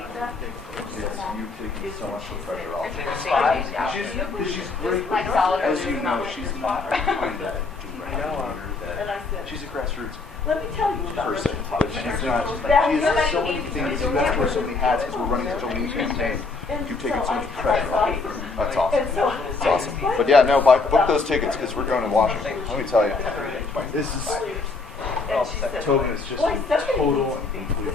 you taking so much of the pressure off. She's great. As you know, she's not behind that. She's a grassroots person, but she's not. She has so many things. You have to wear so many hats because we're running such a lean campaign. You've taken so much pressure off. That's awesome. It's awesome. But yeah, no, book those tickets because we're going to Washington. Let me tell you, this is. Tobin is just a total and complete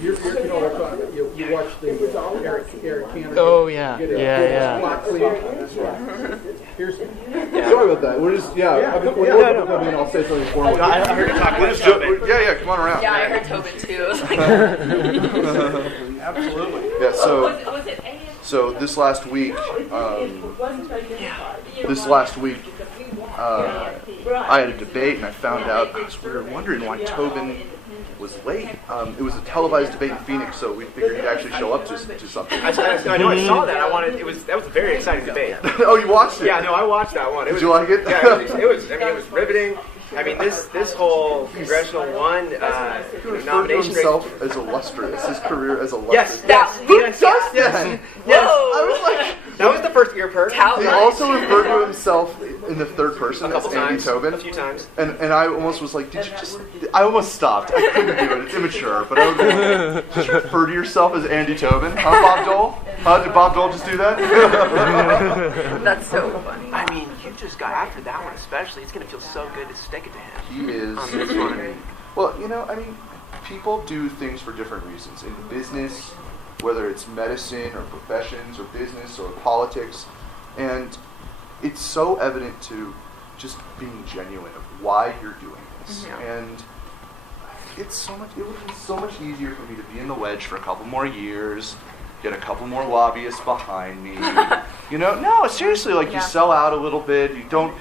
You know what I'm talking about. You watch the Eric Canada. Oh, yeah. Sorry about that. We're just, I'll say something for you. I heard you talking about Tobin. Yeah, come on around. Yeah, I heard Tobin too. Absolutely. Yeah, so this last week, I had a debate and I found out, we were wondering why Tobin was late. It was a televised debate in Phoenix, so we figured he'd actually show up to something. I know I saw that. That was a very exciting debate. Oh, you watched it? Yeah, no, I watched that one. Did you like it? Yeah, it was riveting. I mean, this whole congressional nomination race. Himself as illustrious. His career as illustrious. Yes. Who does that? Yes. I was like, that was the first ear perk. He also referred to himself in the third person as Andy Tobin. A few times. And I almost was like, I almost stopped. I couldn't do it. It's immature. But I was like, did you refer to yourself as Andy Tobin? Huh, Bob Dole? Did Bob Dole just do that? That's so funny. I mean, you just got after that one especially. It's going to feel so good to stick it to him. He is. Well, people do things for different reasons. In business, whether it's medicine or professions or business or politics, and it's so evident to just being genuine of why you're doing this. Yeah. And it would be so much easier for me to be in the wedge for a couple more years, get a couple more lobbyists behind me. No, seriously, you sell out a little bit. You don't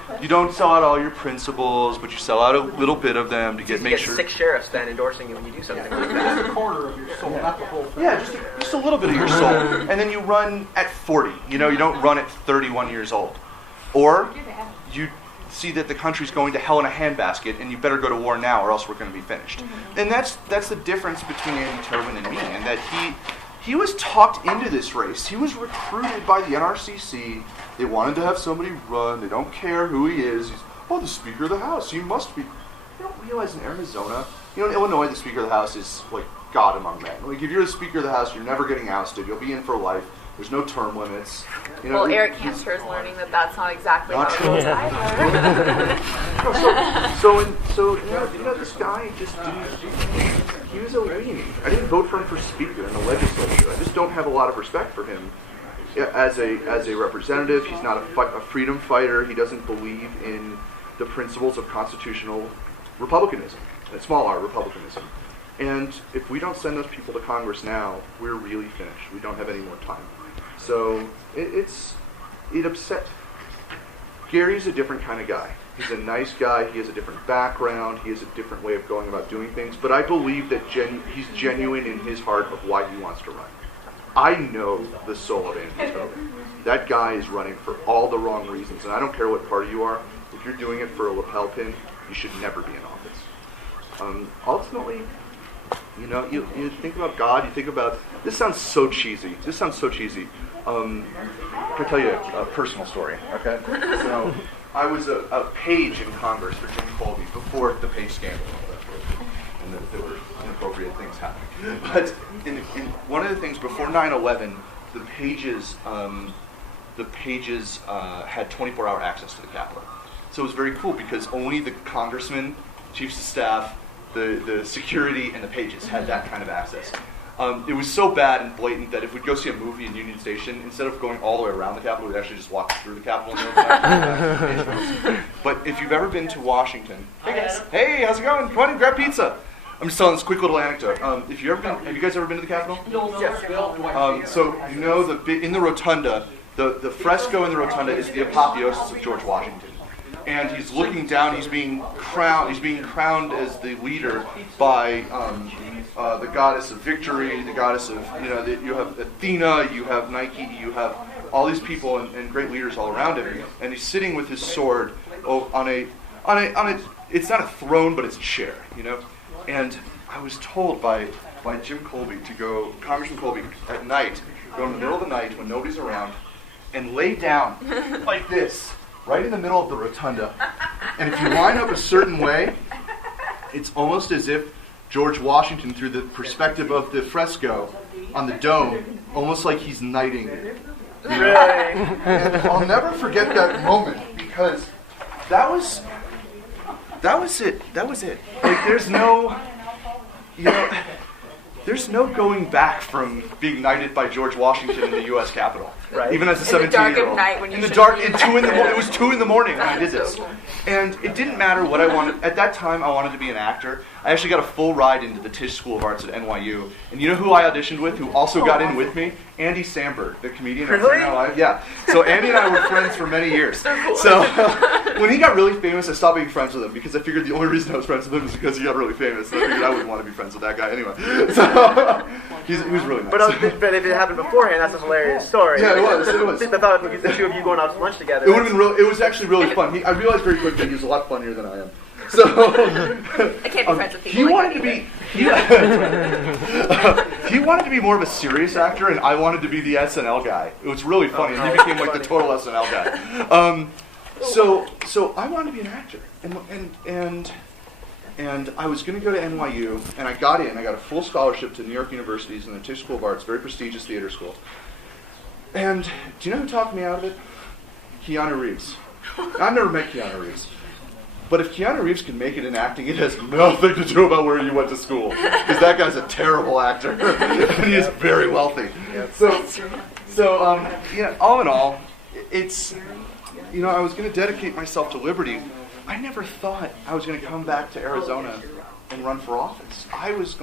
sell out all your principles, but you sell out a little bit of them to make sure. 6 sheriffs then endorsing you when you do something like that. Just a quarter of your soul, not the whole thing. Yeah, just a little bit of your soul, and then you run at 40. You don't run at 31 years old, or you see that the country's going to hell in a handbasket, and you better go to war now, or else we're going to be finished. Mm-hmm. And that's the difference between Andy Tobin and me, and that he was talked into this race. He was recruited by the NRCC. They wanted to have somebody run. They don't care who he is. He's, the Speaker of the House. He must be. You don't realize in Arizona, in Illinois, the Speaker of the House is like God among men. If you're the Speaker of the House, you're never getting ousted. You'll be in for life. There's no term limits. Eric Cantor is learning that that's not exactly how it goes either. This guy just didn't. He was a weenie. I didn't vote for him for Speaker in the legislature. I just don't have a lot of respect for him as a representative. He's not a freedom fighter. He doesn't believe in the principles of constitutional republicanism, small r republicanism. And if we don't send those people to Congress now, we're really finished. We don't have any more time. So it upset. Gary's a different kind of guy. He's a nice guy. He has a different background. He has a different way of going about doing things. But I believe that he's genuine in his heart of why he wants to run. I know the soul of Andy Tobin. That guy is running for all the wrong reasons. And I don't care what party you are. If you're doing it for a lapel pin, you should never be in office. Ultimately, you think about God. You think about... This sounds so cheesy. Can I tell you a personal story, okay? So, I was a page in Congress for Jim Colby before the page scandal and there were inappropriate things happening. But in one of the things before 9/11, the pages had 24-hour access to the Capitol. So it was very cool because only the congressmen, chiefs of staff, the security, and the pages had that kind of access. It was so bad and blatant that if we'd go see a movie in Union Station, instead of going all the way around the Capitol, we'd actually just walk through the Capitol. But if you've ever been to Washington, hey guys, hey, how's it going? Come on in, grab pizza. I'm just telling this quick little anecdote. Have you guys ever been to the Capitol? Yes. So in the rotunda, the fresco in the rotunda is the apotheosis of George Washington. And he's looking down. He's being crowned as the leader by the goddess of victory, the goddess of you have Athena, you have Nike, you have all these people and great leaders all around him. And he's sitting with his sword on a it's not a throne, but it's a chair, And I was told by Jim Colby to go, Congressman Colby, at night, go in the middle of the night when nobody's around, and lay down like this, right in the middle of the rotunda. And if you line up a certain way, it's almost as if George Washington, through the perspective of the fresco on the dome, almost like he's knighting. Really? And I'll never forget that moment, because that was it. That was it. Like, there's no going back from being knighted by George Washington in the U.S. Capitol. Right. Even as a In the dark 17-year-old. of night when you in the should dark, be at there. 2 in the morning. It was 2 in the morning when I did this. And it didn't matter what I wanted. At that time, I wanted to be an actor. I actually got a full ride into the Tisch School of Arts at NYU. And you know who I auditioned with, who also got in with me? Andy Samberg, the comedian. Really? Yeah. So Andy and I were friends for many years. So when he got really famous, I stopped being friends with him because I figured the only reason I was friends with him was because he got really famous. And I figured I wouldn't want to be friends with that guy anyway. So he was really nice. But if it happened beforehand, that's a hilarious story. Yeah, it was. I thought it was the two of you going out to lunch together. It would have been real. It was actually really fun. I realized very quickly he was a lot funnier than I am. So I can't be friends with people he like wanted that to either. be. He wanted to be more of a serious actor, and I wanted to be the SNL guy. It was really funny. And he became like the total SNL guy. So I wanted to be an actor, and I was going to go to NYU, and I got in. I got a full scholarship to New York University's and the Tisch School of Arts, very prestigious theater school. And do you know who talked me out of it? Keanu Reeves. I've never met Keanu Reeves. But if Keanu Reeves can make it in acting, it has nothing to do about where you went to school. Because that guy's a terrible actor. And he is very wealthy. So all in all, it's, I was going to dedicate myself to liberty. I never thought I was going to come back to Arizona and run for office. I lived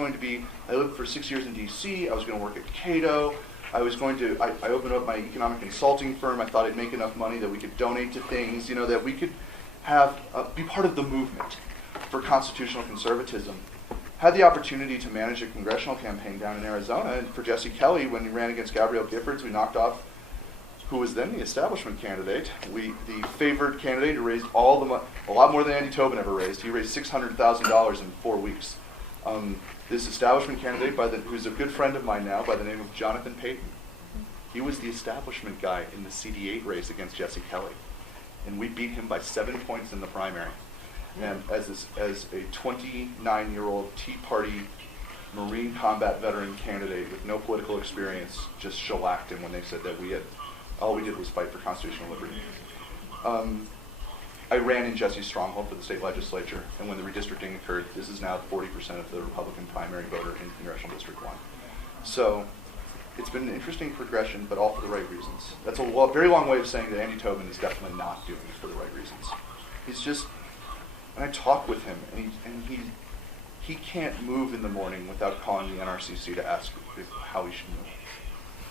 for 6 years in D.C. I was going to work at Cato. I opened up my economic consulting firm. I thought I'd make enough money that we could donate to things, that we could be part of the movement for constitutional conservatism. Had the opportunity to manage a congressional campaign down in Arizona, and for Jesse Kelly, when he ran against Gabrielle Giffords, we knocked off who was then the establishment candidate. The favored candidate who raised all the money, a lot more than Andy Tobin ever raised. He raised $600,000 in 4 weeks. This establishment candidate, who's a good friend of mine now, by the name of Jonathan Payton, he was the establishment guy in the CD8 race against Jesse Kelly. And we beat him by 7 points in the primary. And as a 29-year-old Tea Party Marine combat veteran candidate with no political experience, just shellacked him when they said that all we did was fight for constitutional liberty. I ran in Jesse's stronghold for the state legislature, and when the redistricting occurred, this is now 40% of the Republican primary voter in Congressional District 1. So it's been an interesting progression, but all for the right reasons. That's a very long way of saying that Andy Tobin is definitely not doing it for the right reasons. He's just, and I talk with him, and he can't move in the morning without calling the NRCC to ask how he should move.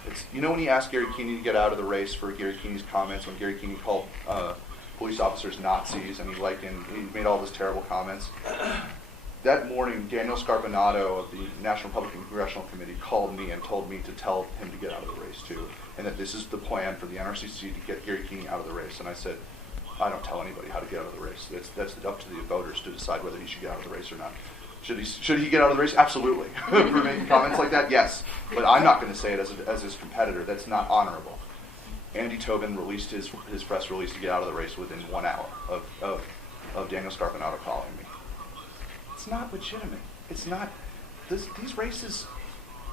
It's, when he asked Gary Keeney to get out of the race for Gary Keeney's comments when Gary Keeney called police officers Nazis, and he made all those terrible comments. That morning, Daniel Scarpinato of the National Republican Congressional Committee called me and told me to tell him to get out of the race too, and that this is the plan for the NRCC to get Gary Keeney out of the race. And I said, I don't tell anybody how to get out of the race. That's up to the voters to decide whether he should get out of the race or not. Should he get out of the race? Absolutely. For making comments like that, yes. But I'm not going to say it as his competitor. That's not honorable. Andy Tobin released his press release to get out of the race within 1 hour of Daniel Scarpinato calling me. It's not legitimate. It's not. These races,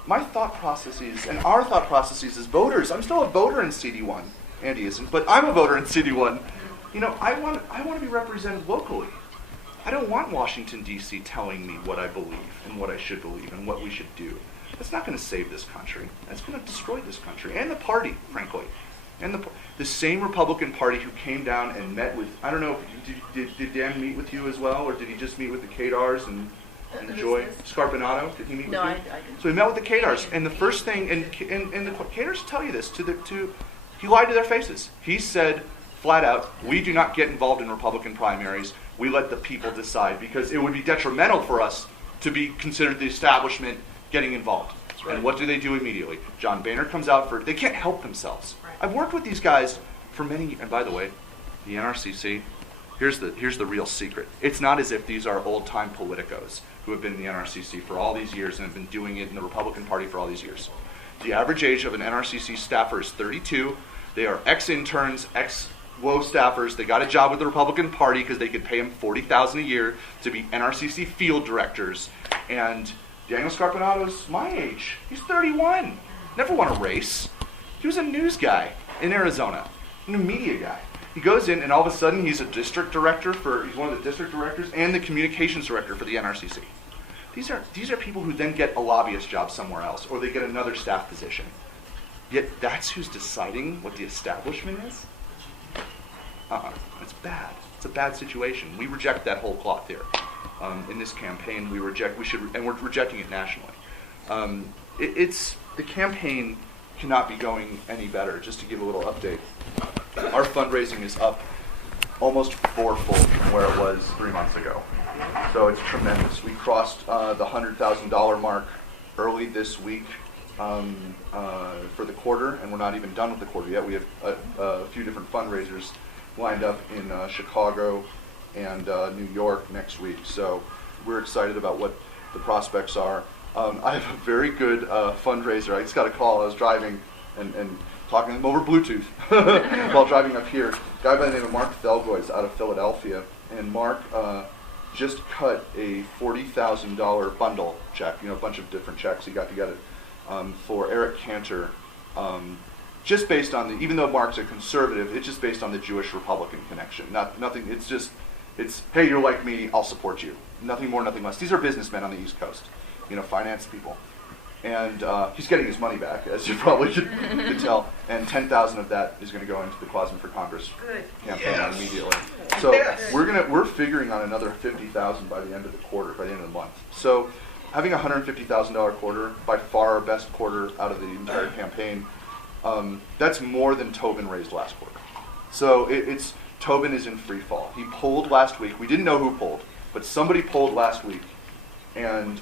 my thought processes and our thought processes as voters, I'm still a voter in CD1. Andy isn't, but I'm a voter in CD1. I want to be represented locally. I don't want Washington, D.C. telling me what I believe and what I should believe and what we should do. That's not going to save this country. That's going to destroy this country and the party, frankly. And the same Republican Party who came down and met with, I don't know, did Dan meet with you as well, or did he just meet with the Kadars and Joy Scarpinato? Did he meet with you? I didn't. So he met with the Kadars, and the first thing, and the Kadars tell you this, he lied to their faces. He said, flat out, we do not get involved in Republican primaries. We let the people decide, because it would be detrimental for us to be considered the establishment getting involved. Right. And what do they do immediately? John Boehner comes out they can't help themselves. Right. I've worked with these guys for many, and by the way, the NRCC here's the real secret. It's not as if these are old-time politicos who have been in the NRCC for all these years and have been doing it in the Republican Party for all these years. The average age of an NRCC staffer is 32. They are ex-interns, ex-WO staffers. They got a job with the Republican Party because they could pay them $40,000 a year to be NRCC field directors. And Daniel Scarpanato's my age. He's 31. Never won a race. He was a news guy in Arizona, and a media guy. He goes in, and all of a sudden, he's a district director he's one of the district directors and the communications director for the NRCC. These are people who then get a lobbyist job somewhere else, or they get another staff position. Yet that's who's deciding what the establishment is? It's bad. It's a bad situation. We reject that whole plot there. In this campaign, we're rejecting it nationally. The campaign cannot be going any better. Just to give a little update, our fundraising is up almost fourfold from where it was 3 months ago. So it's tremendous. We crossed the $100,000 mark early this week for the quarter, and we're not even done with the quarter yet. We have a few different fundraisers lined up in Chicago and New York next week. So we're excited about what the prospects are. I have a very good fundraiser. I just got a call. I was driving and talking to them over Bluetooth while driving up here. A guy by the name of Mark Thelgoys out of Philadelphia. And Mark just cut a $40,000 bundle check, a bunch of different checks he got together for Eric Cantor. Just based on even though Mark's a conservative, it's just based on the Jewish Republican connection. Nothing. It's hey, you're like me, I'll support you. Nothing more, nothing less. These are businessmen on the East Coast, finance people. And he's getting his money back, as you probably could tell. And 10,000 of that is going to go into the Kwasman for Congress campaign immediately. So we're figuring on another 50,000 by the end of the quarter, by the end of the month. So having a $150,000 quarter, by far our best quarter out of the entire campaign, that's more than Tobin raised last quarter. So Tobin is in free fall. He polled last week. We didn't know who polled, but somebody polled last week, and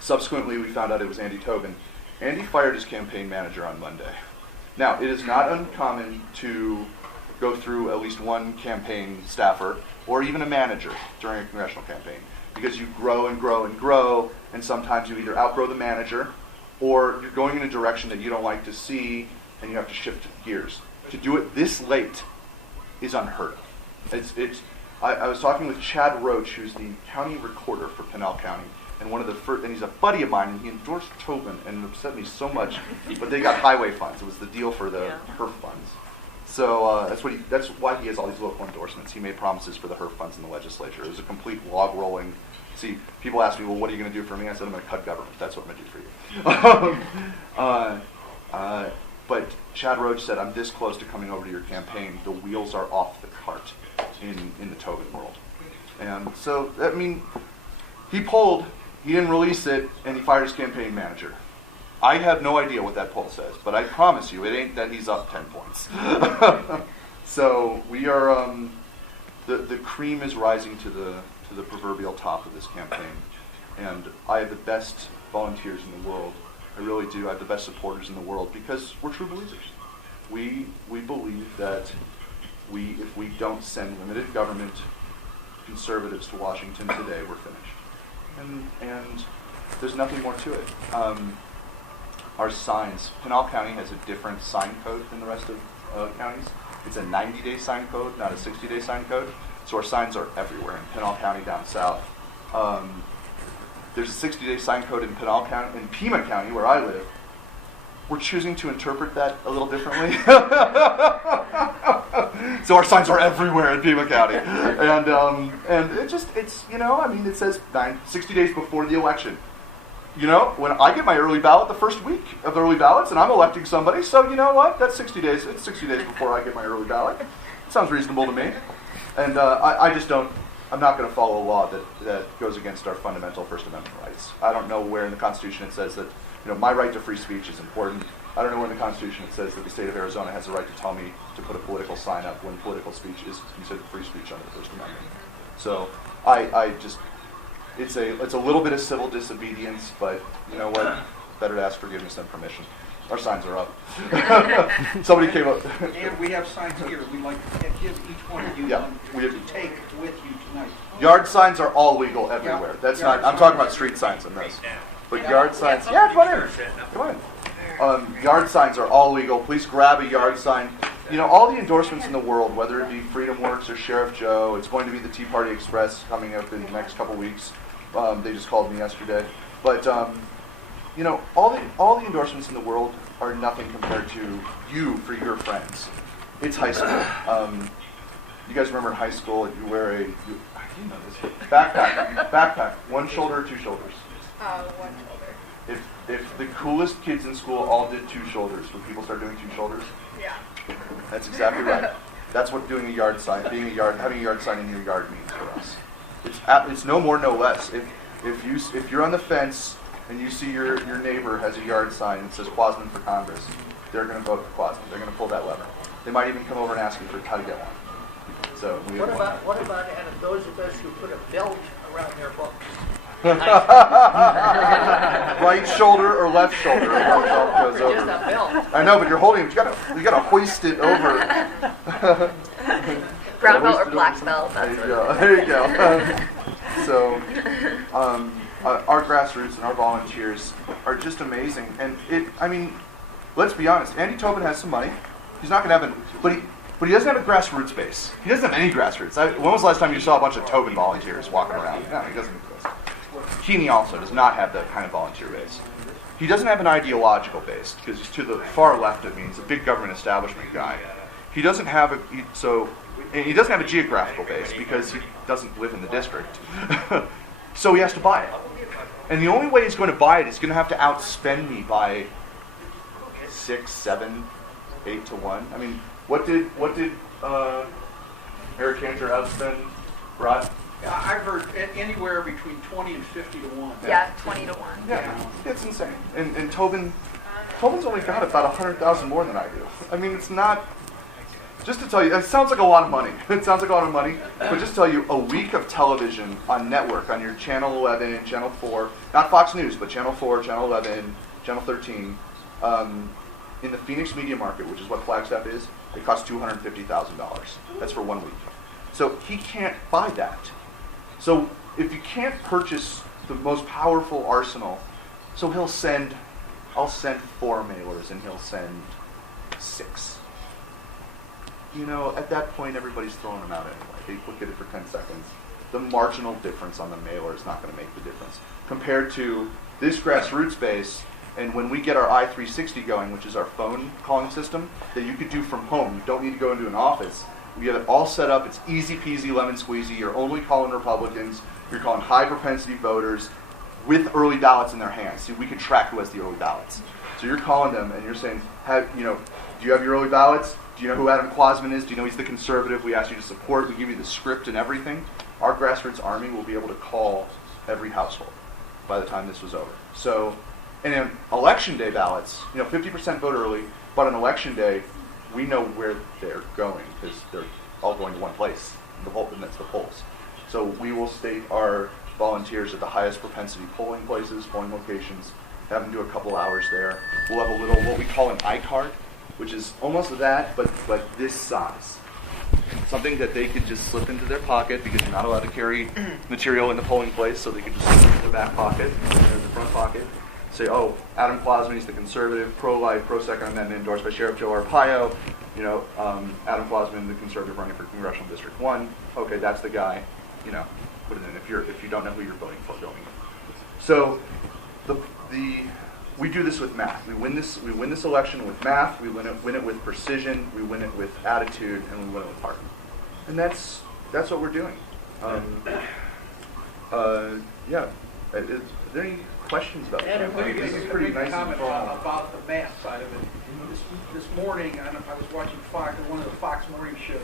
subsequently we found out it was Andy Tobin. Andy fired his campaign manager on Monday. Now, it is not uncommon to go through at least one campaign staffer or even a manager during a congressional campaign, because you grow and grow and grow, and sometimes you either outgrow the manager or you're going in a direction that you don't like to see and you have to shift gears. To do it this late is unheard of. I was talking with Chad Roach, who's the county recorder for Pinal County, and one of the first, and he's a buddy of mine, and he endorsed Tobin, and it upset me so much. But they got highway funds. It was the deal for the HERF funds. So that's why he has all these local endorsements. He made promises for the HERF funds in the legislature. It was a complete log rolling. See, people ask me, well, what are you going to do for me? I said, I'm going to cut government. That's what I'm going to do for you. But Chad Roach said, I'm this close to coming over to your campaign. The wheels are off the cart in the Tobin world. And so, he polled, he didn't release it, and he fired his campaign manager. I have no idea what that poll says, but I promise you, it ain't that he's up 10 points. So we are, the cream is rising to the proverbial top of this campaign. And I have the best volunteers in the world. I really do. I have the best supporters in the world because we're true believers. We believe that if we don't send limited government conservatives to Washington today, we're finished. And there's nothing more to it. Our signs, Pinal County has a different sign code than the rest of counties. It's a 90-day sign code, not a 60-day sign code. So our signs are everywhere in Pinal County down south. There's a 60-day sign code in Pinal County, in Pima County, where I live. We're choosing to interpret that a little differently. So our signs are everywhere in Pima County. And it says 60 days before the election. When I get my early ballot the first week of the early ballots, and I'm electing somebody, so you know what? That's 60 days. It's 60 days before I get my early ballot. Sounds reasonable to me. And I'm not going to follow a law that goes against our fundamental First Amendment rights. I don't know where in the Constitution it says that, my right to free speech is important. I don't know where in the Constitution it says that the state of Arizona has the right to tell me to put a political sign up when political speech is considered free speech under the First Amendment. So it's a little bit of civil disobedience, but you know what? Better to ask forgiveness than permission. Our signs are up. Somebody came up. And we have signs here. We'd like to give each one of you one to take with you tonight. Yard signs are all legal everywhere. Yeah. That's Yard not. I'm talking about street signs in this. But yard signs. Yeah, come on in. Come on. Yard signs are all legal. Please grab a yard sign. You know, all the endorsements in the world, whether it be Freedom Works or Sheriff Joe, it's going to be the Tea Party Express coming up in the next couple weeks. They just called me yesterday. But you know, all the endorsements in the world are nothing compared to you for your friends. It's high school. You guys remember in high school, you wear I didn't know this. Backpack. One shoulder or two shoulders? One shoulder. If the coolest kids in school all did two shoulders, would people start doing two shoulders? Yeah. That's exactly right. That's what doing a yard sign, having a yard sign in your yard means for us. It's no more, no less. If you're on the fence and you see your neighbor has a yard sign that says Kwasman for Congress, they're going to vote for Kwasman. They're going to pull that lever. They might even come over and ask you for how to get one. So What about those of us who put a belt around their books? Right shoulder or left shoulder? Goes over. Just a belt. I know, but you're holding it. You got to hoist it over. Brown belt or black belt. There you go. There you go. So, our grassroots and our volunteers are just amazing. And let's be honest. Andy Tobin has some money. He's not going to have but he doesn't have a grassroots base. He doesn't have any grassroots. When was the last time you saw a bunch of Tobin volunteers walking around? No, he doesn't exist. Keeney also does not have that kind of volunteer base. He doesn't have an ideological base because he's to the far left of me. He's a big government establishment guy. He doesn't have he doesn't have a geographical base because he doesn't live in the district. So he has to buy it. And the only way he's going to buy it is going to have to outspend me by 6, 7, 8 to 1. I mean, what did Eric Cantor outspend Rod? I've heard anywhere between 20 and 50 to 1. Yeah, 20 to 1. Yeah, it's insane. And Tobin's only got about 100,000 more than I do. I mean, it's not. Just to tell you, it sounds like a lot of money. But just to tell you, a week of television on network, on your Channel 11, Channel 4, not Fox News, but Channel 4, Channel 11, Channel 13, in the Phoenix media market, which is what Flagstaff is, it costs $250,000. That's for 1 week. So he can't buy that. So if you can't purchase the most powerful arsenal, so I'll send 4 mailers and he'll send 6. You know, at that point, everybody's throwing them out anyway. They look at it for 10 seconds. The marginal difference on the mailer is not going to make the difference. Compared to this grassroots base, and when we get our i360 going, which is our phone calling system, that you could do from home. You don't need to go into an office. We have it all set up. It's easy peasy, lemon squeezy. You're only calling Republicans. You're calling high propensity voters with early ballots in their hands. See, we can track who has the early ballots. So you're calling them and you're saying, do you have your early ballots? Do you know who Adam Kwasman is? Do you know he's the conservative we asked you to support? We give you the script and everything. Our grassroots army will be able to call every household by the time this was over. So, and in election day ballots, 50% vote early, but on election day, we know where they're going because they're all going to one place, and that's the polls. So we will state our volunteers at the highest propensity polling places, polling locations, have them do a couple hours there. We'll have a little, what we call an iCard, which is almost that, but this size. Something that they could just slip into their pocket because you're not allowed to carry material in the polling place, so they could just slip it in the back pocket, or in the front pocket. Say, Adam Kwasman, he's the conservative, pro-life, pro-Second Amendment, endorsed by Sheriff Joe Arpaio. Adam Kwasman, the conservative running for Congressional District 1. Okay, that's the guy. Put it in if you don't know who you're voting for going in. So we do this with math. We win this election with math. We win it with precision. We win it with attitude, and we win it with heart. And that's what we're doing. Yeah. Is there any questions about Adam, that? This is pretty nice and comment formal. about the math side of it. This morning, I was watching one of the Fox morning shows.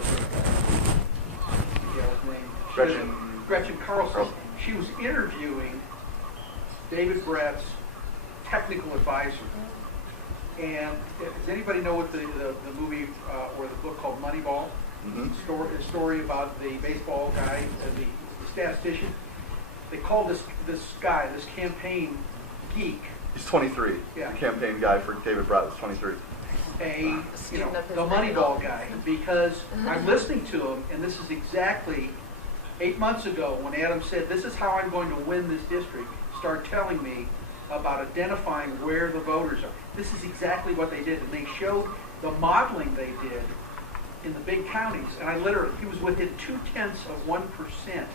Gretchen Carlson. She was interviewing David Brett's technical advisor. And does anybody know what the movie or the book called Moneyball? Mm-hmm. The story about the baseball guy, the statistician. They called this guy, this campaign geek, He's 23. Yeah. The campaign guy for David Brat was 23. the Moneyball guy, because I'm listening to him, and this is exactly 8 months ago when Adam said, this is how I'm going to win this district, start telling me about identifying where the voters are. This is exactly what they did, and they showed the modeling they did in the big counties, and he was within 0.2%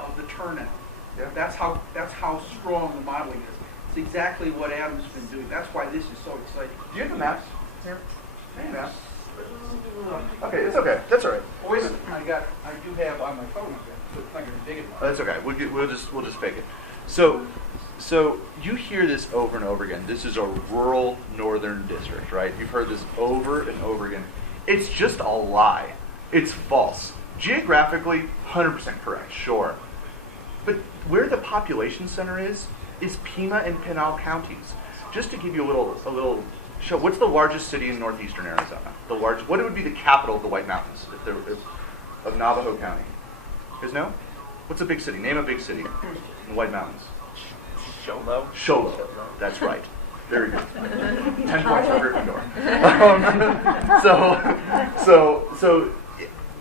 of the turnout. Yeah. That's how strong the modeling is. It's exactly what Adam's been doing. That's why this is so exciting. Do you have the maps here? Hey, maps. Okay, it's okay. That's all right. Oh, wait a minute. I do have on my phone. I'm not going to dig it. That's okay. We'll just fake it. So you hear this over and over again. This is a rural northern district, right? You've heard this over and over again. It's just a lie. It's false. Geographically, 100% correct, sure. But where the population center is Pima and Pinal counties. Just to give you a little show, what's the largest city in northeastern Arizona? What would be the capital of the White Mountains of Navajo County? You guys know? What's a big city? Name a big city in the White Mountains. Sholo. That's right. Very good. 10 points for Gryffindor. So,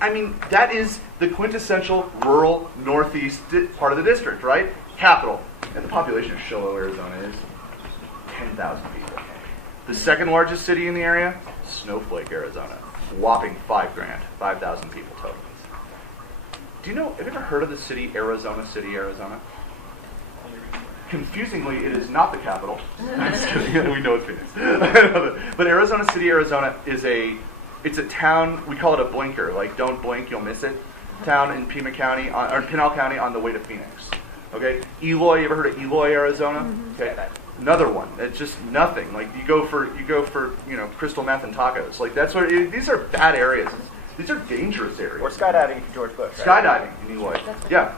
I mean, that is the quintessential rural northeast part of the district, right? Capital. And the population of Sholo, Arizona is 10,000 people. The second largest city in the area, Snowflake, Arizona. Whopping 5,000 people total. Do you know, have you ever heard of the city, Arizona City, Arizona? Confusingly, it is not the capital. I'm just kidding. We know it's Phoenix. But Arizona City, Arizona is it's a town, we call it a blinker, like don't blink, you'll miss it. Town in Pima County, or Pinal County on the way to Phoenix. Okay? Eloy, you ever heard of Eloy, Arizona? Okay. Another one. It's just nothing. Like you go for crystal meth and tacos. Like that's what these are bad areas. These are dangerous areas. Or skydiving for George Bush. Right? Skydiving in Eloy. Yeah.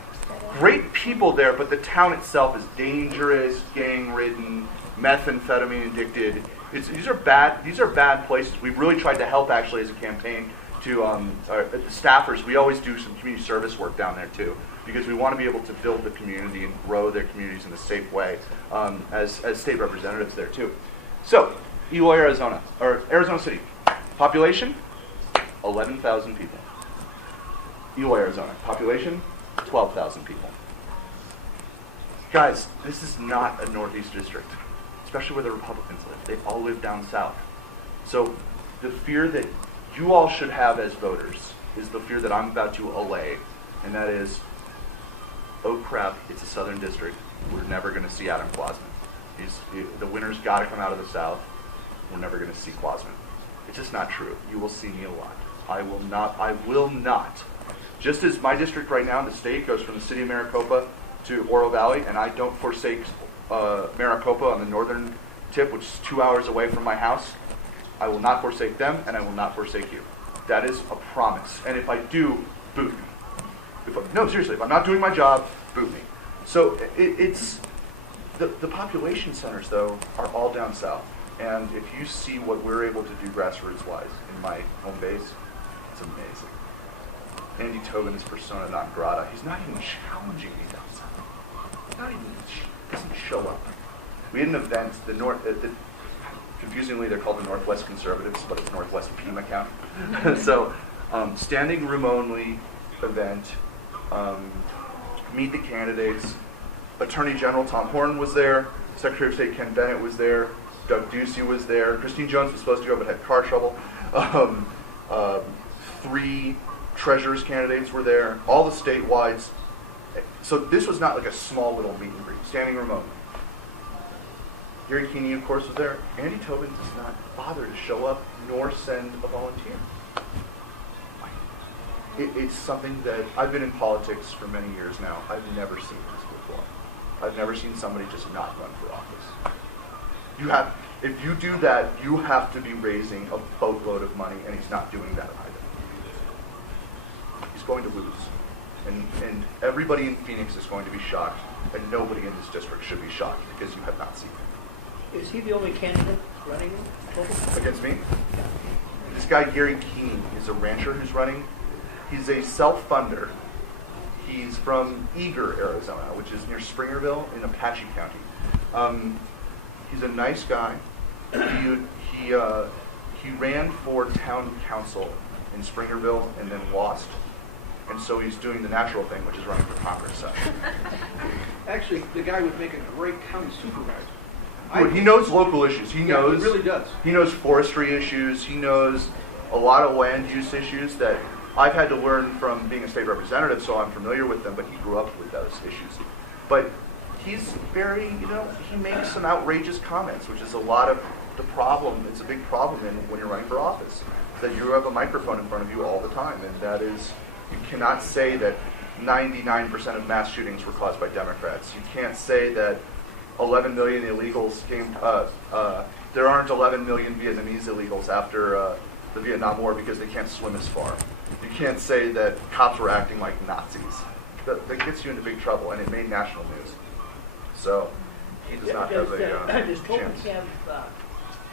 Great people there, but the town itself is dangerous, gang-ridden, methamphetamine addicted. These are bad places. We've really tried to help actually as a campaign to the staffers. We always do some community service work down there too, because we want to be able to build the community and grow their communities in a safe way as state representatives there too. So, Eloy, Arizona, or Arizona City, population 11,000 people. Eloy, Arizona, population 12,000 people. Guys, this is not a northeast district, especially where the Republicans live. They all live down south. So the fear that you all should have as voters is the fear that I'm about to allay, and that is, oh crap, it's a southern district. We're never going to see Adam Kwasman. The winner's got to come out of the south. We're never going to see Kwasman. It's just not true. You will see me a lot. I will not. Just as my district right now in the state goes from the city of Maricopa to Oro Valley, and I don't forsake Maricopa on the northern tip, which is 2 hours away from my house, I will not forsake them, and I will not forsake you. That is a promise. And if I do, boot me. No, seriously, if I'm not doing my job, boot me. So it's the population centers, though, are all down south. And if you see what we're able to do grassroots-wise in my home base, it's amazing. Andy Tobin is persona non grata. He's not even challenging me down south. Doesn't show up. We had an event, confusingly they're called the Northwest Conservatives, but it's Northwest Pima County. So, standing room only event, meet the candidates. Attorney General Tom Horne was there. Secretary of State Ken Bennett was there. Doug Ducey was there. Christine Jones was supposed to go but had car trouble. 3 treasurers candidates were there. All the statewide. So this was not like a small little meet and greet. Standing room only. Gary Keeney, of course, was there. Andy Tobin does not bother to show up nor send a volunteer. It's something that I've been in politics for many years now. I've never seen this before. I've never seen somebody just not run for office. If you do that, you have to be raising a boatload of money, and he's not doing that either. He's going to lose. And everybody in Phoenix is going to be shocked, and nobody in this district should be shocked because you have not seen him. Is he the only candidate running against me? This guy, Gary Keeney, is a rancher who's running. He's a self-funder. He's from Eager, Arizona, which is near Springerville in Apache County. He's a nice guy. He ran for town council in Springerville and then lost. And so he's doing the natural thing, which is running for Congress. So. Actually, the guy would make a great county supervisor. He knows local issues. He knows. He really does. He knows forestry issues. He knows a lot of land use issues that I've had to learn from being a state representative, so I'm familiar with them, but he grew up with those issues. But he's very, he makes some outrageous comments, which is a lot of the problem. It's a big problem when you're running for office, that you have a microphone in front of you all the time, and that is, you cannot say that 99% of mass shootings were caused by Democrats. You can't say that 11 million illegals came, there aren't 11 million Vietnamese illegals after the Vietnam War because they can't swim as far. You can't say that cops were acting like Nazis. That gets you into big trouble, and it made national news. So he does not have a Does Tobin chance.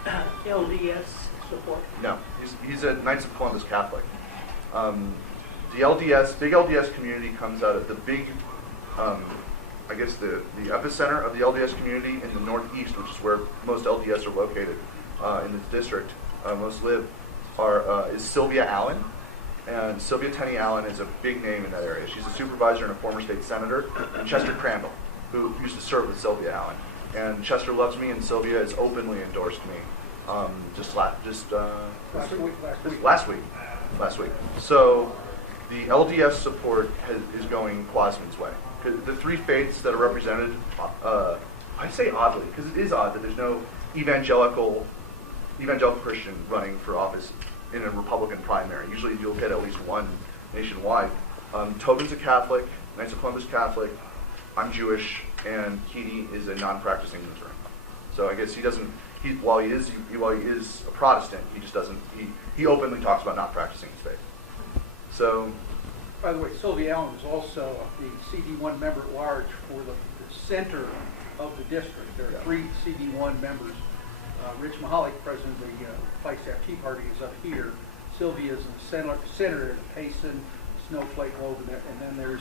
have LDS support? No, he's a Knights of Columbus Catholic. The LDS, big LDS community comes out of the big, I guess the epicenter of the LDS community in the Northeast, which is where most LDS are located in this district. Most live is Sylvia Allen. And Sylvia Tenney Allen is a big name in that area. She's a supervisor and a former state senator. And Chester Crandall, who used to serve with Sylvia Allen. And Chester loves me, and Sylvia has openly endorsed me last week. So the LDS support is going Kwasman's way. The three faiths that are represented, I say oddly, because it is odd that there's no evangelical Christian running for office in a Republican primary. Usually you'll get at least one nationwide. Tobin's a Catholic, Knights of Columbus Catholic, I'm Jewish, and Keaty is a non-practicing Lutheran. So I guess while he is a Protestant, he just doesn't, he openly talks about not practicing his faith. So. By the way, Sylvia Allen is also the CD1 member at large for the center of the district. There are 3 CD1 members. Rich Mahalik, president of the Flagstaff Tea Party, is up here. Sylvia is in the center, Payson, Snowflake Grove, and then there's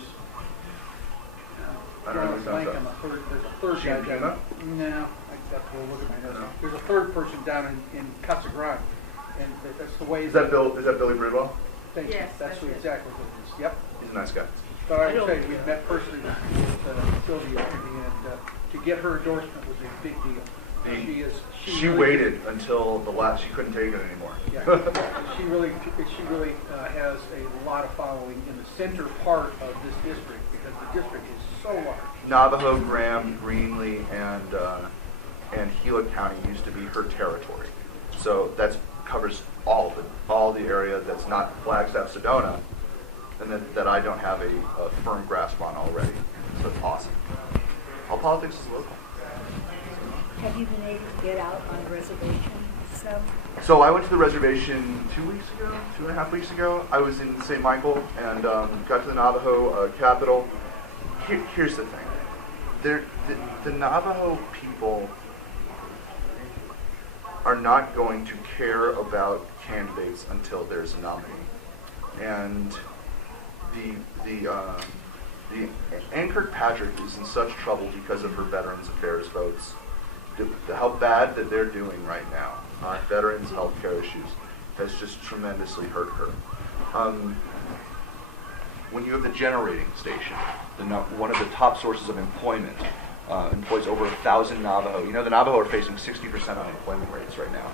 drawing a blank on the third. There's a third guy down. No, I got to go look at my notes. There's a third person down in Casa Grande, and that's the way. Is that Billy Bridwell? Thank you. Yes, That's that's exactly what it is. Yep. He's a nice guy. But I will tell you, we've met personally with Sylvia, and to get her endorsement was a big deal. She really waited until the last. She couldn't take it anymore. Yeah, she really has a lot of following in the center part of this district because the district is so large. Navajo, Graham, Greenlee, and Gila County used to be her territory. So that covers all the area that's not Flagstaff, Sedona, and that I don't have a firm grasp on already. So it's awesome. All politics is local. Have you been able to get out on the reservation? So I went to the reservation 2.5 weeks ago. I was in St. Michael and got to the Navajo capital. Here's the thing. The Navajo people are not going to care about candidates until there's a nominee. And the Ann Kirkpatrick is in such trouble because of her Veterans Affairs votes. How bad that they're doing right now on veterans' health care issues has just tremendously hurt her. When you have the generating station, one of the top sources of employment, employs over 1,000 Navajo. You know, the Navajo are facing 60% unemployment rates right now.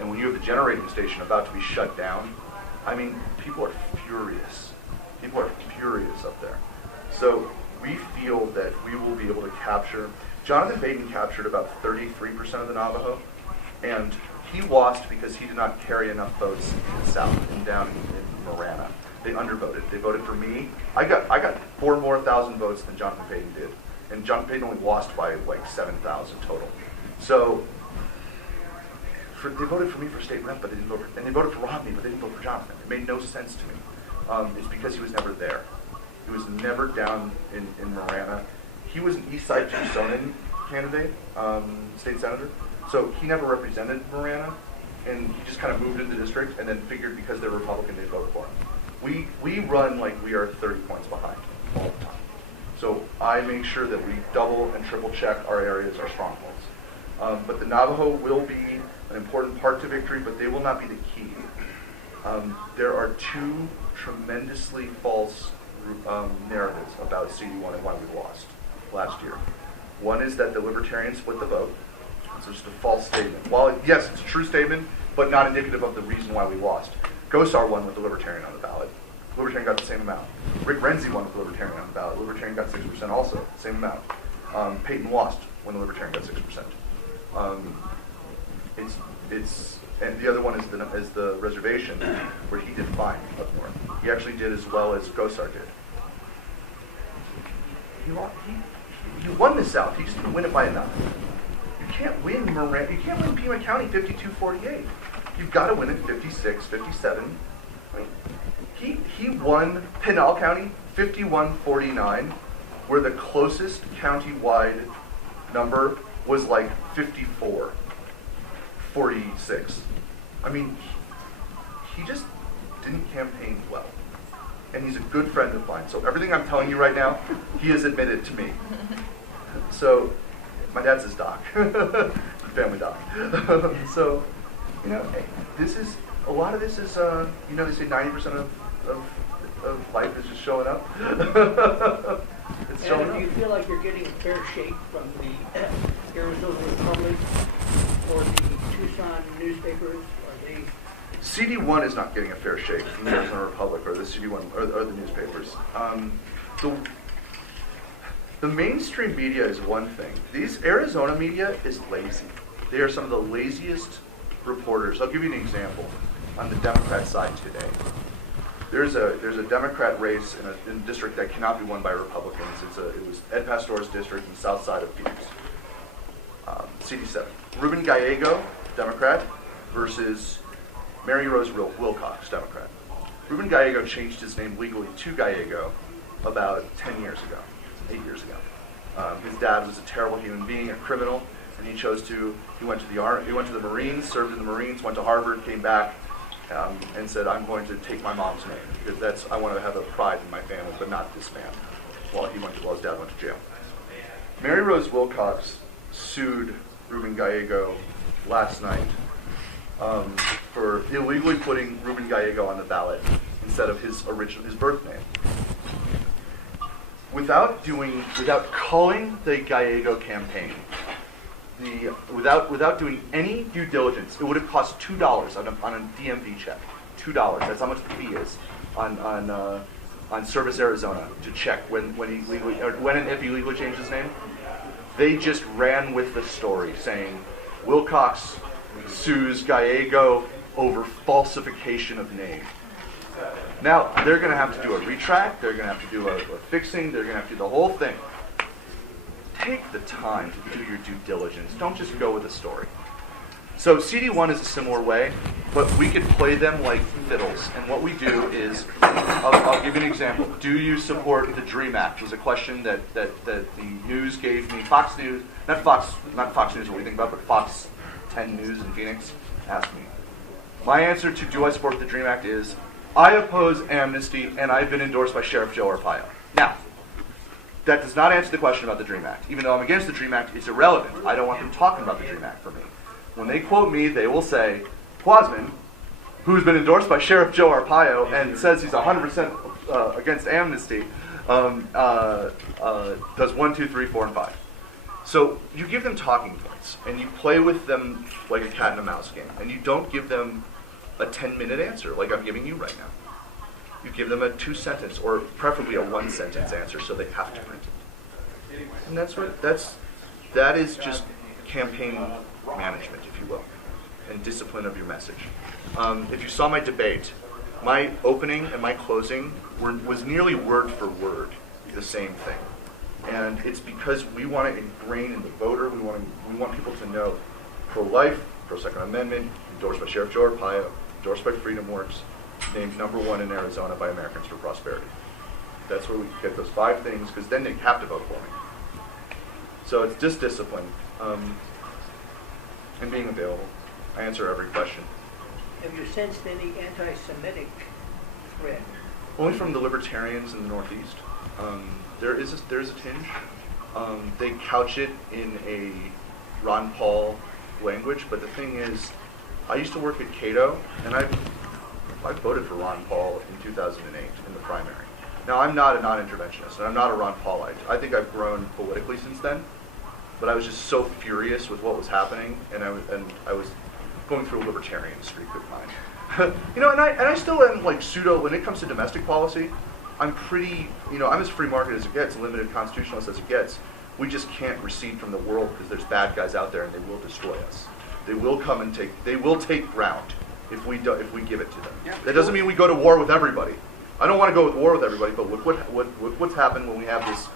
And when you have the generating station about to be shut down, I mean, people are furious. People are furious up there. So we feel that we will be able to capture. Jonathan Baden captured about 33% of the Navajo, and he lost because he did not carry enough votes in the south and down in Marana. They undervoted. They voted for me. I got 4,000 more votes than Jonathan Baden did, and Jonathan Baden only lost by like 7,000 total. So they voted for me for state rep, but they didn't vote for, and they voted for Romney, but they didn't vote for Jonathan. It made no sense to me. It's because he was never there. He was never down in Marana. He was an Eastside Tucsonan candidate, state senator, so he never represented Marana, and he just kind of moved into the district and then figured because they're Republican, they'd vote for him. We run like we are 30 points behind all the time. So I make sure that we double and triple check our areas, our strongholds. But the Navajo will be an important part to victory, but they will not be the key. There are two tremendously false narratives about CD1 and why we lost last year. One is that the Libertarians split the vote. It's just a false statement. While, yes, it's a true statement, but not indicative of the reason why we lost. Gosar won with the Libertarian on the ballot. Libertarian got the same amount. Rick Renzi won with the Libertarian on the ballot. Libertarian got 6% also, same amount. Peyton lost when the Libertarian got 6%. And the other one is the reservation, where he did fine up north. He actually did as well as Gosar did. He won the South. He just didn't win it by enough. You can't win Pima County 52-48. You've got to win it 56, 57. I mean, he won Pinal County 51-49, where the closest county-wide number was like 54, 46. I mean, he just didn't campaign well. And he's a good friend of mine. So everything I'm telling you right now, he has admitted to me. So, my dad's his doc. Family doc. So, you know, a lot of this is, you know, they say 90% of life is just showing up. It's showing up. Do you feel like you're getting a fair shake from the Arizona Republic or the Tucson newspapers? Are they... CD1 is not getting a fair shake from the Arizona Republic or the CD1 or the newspapers. The mainstream media is one thing. These Arizona media is lazy. They are some of the laziest reporters. I'll give you an example on the Democrat side today. There's a Democrat race in a district that cannot be won by Republicans. It was Ed Pastor's district in the south side of Phoenix. CD7. Ruben Gallego, Democrat, versus Mary Rose Wilcox, Democrat. Ruben Gallego changed his name legally to Gallego about 10 years ago, 8 years ago. His dad was a terrible human being, a criminal, and he went to the Marines, served in the Marines, went to Harvard, came back, and said, I'm going to take my mom's name, because I want to have a pride in my family, but not this man, while his dad went to jail. Mary Rose Wilcox sued Ruben Gallego last night for illegally putting Ruben Gallego on the ballot instead of his birth name. Without calling the Gallego campaign, without doing any due diligence, it would have cost $2 on a DMV check. $2. That's how much the fee is on Service Arizona to check when and if he legally changed his name. They just ran with the story, saying Wilcox sues Gallego over falsification of name. Now, they're going to have to do a retract, they're going to have to do a fixing, they're going to have to do the whole thing. Take the time to do your due diligence. Don't just go with the story. So CD1 is a similar way, but we could play them like fiddles. And what we do is, I'll give you an example. Do you support the DREAM Act? Was a question that the news gave me. Fox News, not Fox News, what we think about, but Fox 10 News in Phoenix asked me. My answer to do I support the DREAM Act is, I oppose amnesty, and I've been endorsed by Sheriff Joe Arpaio. Now, that does not answer the question about the DREAM Act. Even though I'm against the DREAM Act, it's irrelevant. I don't want them talking about the DREAM Act for me. When they quote me, they will say, Kwasman, who's been endorsed by Sheriff Joe Arpaio and says he's 100% against amnesty, does 1, 2, 3, 4, and 5. So you give them talking points, and you play with them like a cat and a mouse game, and you don't give them a 10-minute answer like I'm giving you right now. You give them a 2-sentence, or preferably a 1-sentence answer, so they have to print it. And that is just campaign management, if you will, and discipline of your message. If you saw my debate, my opening and my closing was nearly word for word the same thing. And it's because we want to ingrain in the voter, we want people to know pro-life, pro-Second Amendment, endorsed by Sheriff Joe Arpaio, endorsed by Freedom Works, named #1 in Arizona by Americans for Prosperity. That's where we get those 5 things, because then they have to vote for me. So it's just discipline and being available. I answer every question. Have you sensed any anti-Semitic threat? Only from the libertarians in the Northeast. There's a tinge. They couch it in Ron Paul language, but the thing is, I used to work at Cato, and I voted for Ron Paul in 2008 in the primary. Now, I'm not a non-interventionist, and I'm not a Ron Paulite. I think I've grown politically since then, but I was just so furious with what was happening, and I was going through a libertarian streak of mine. And I still am like pseudo, when it comes to domestic policy, I'm pretty, I'm as free market as it gets, limited constitutionalist as it gets. We just can't recede from the world because there's bad guys out there and they will destroy us. They will come and they will take ground if we give it to them. Yeah. That doesn't mean we go to war with everybody. I don't want to go to war with everybody, but look what's happened when we have this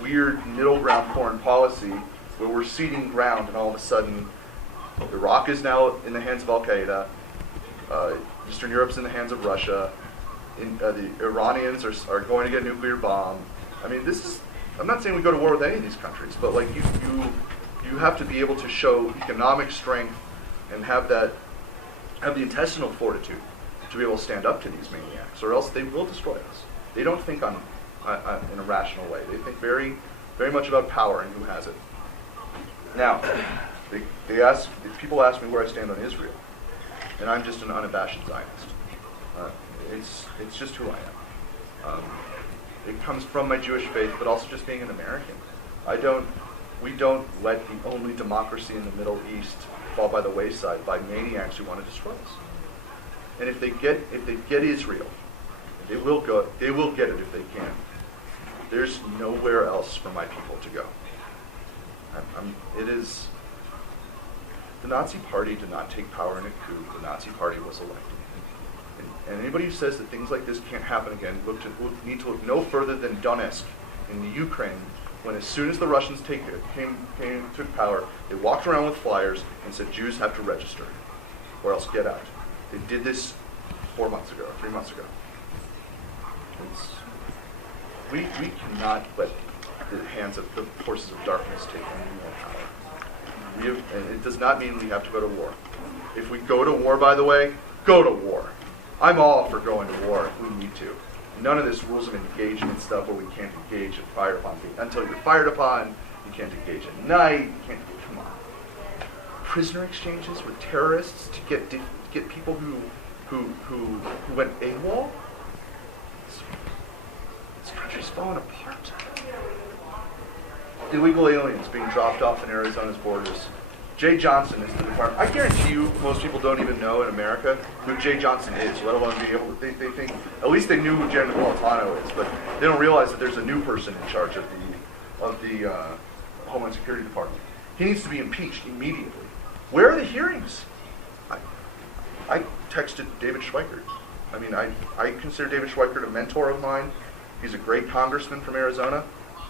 weird middle ground foreign policy where we're ceding ground and all of a sudden Iraq is now in the hands of Al-Qaeda, Eastern Europe's in the hands of Russia, the Iranians are going to get a nuclear bomb. I mean, I'm not saying we go to war with any of these countries, but like you have to be able to show economic strength and have the intestinal fortitude to be able to stand up to these maniacs, or else they will destroy us. They don't think in a rational way. They think very, very much about power and who has it. Now, people ask me where I stand on Israel, and I'm just an unabashed Zionist. It's just who I am. It comes from my Jewish faith, but also just being an American. We don't let the only democracy in the Middle East fall by the wayside by maniacs who want to destroy us. And if they get Israel, they will get it if they can. There's nowhere else for my people to go. The Nazi Party did not take power in a coup. The Nazi Party was elected. And anybody who says that things like this can't happen again need to look no further than Donetsk in the Ukraine, when as soon as the Russians took power, they walked around with flyers and said Jews have to register, or else get out. They did this 3 months ago. We cannot let the hands of the forces of darkness take any more power. And it does not mean we have to go to war. If we go to war, by the way, go to war. I'm all for going to war if we need to. None of this rules of engagement stuff where we can't engage and fire upon people. Until you're fired upon, you can't engage at night, you can't, come on. Prisoner exchanges with terrorists to get people who went AWOL? This country's falling apart. Illegal aliens being dropped off in Arizona's borders. Jay Johnson is the department. I guarantee you most people don't even know in America who Jay Johnson is, let alone be able to, they think, at least they knew who Jen Napolitano is, but they don't realize that there's a new person in charge of the Homeland Security Department. He needs to be impeached immediately. Where are the hearings? I texted David Schweikert. I mean, I consider David Schweikert a mentor of mine. He's a great congressman from Arizona,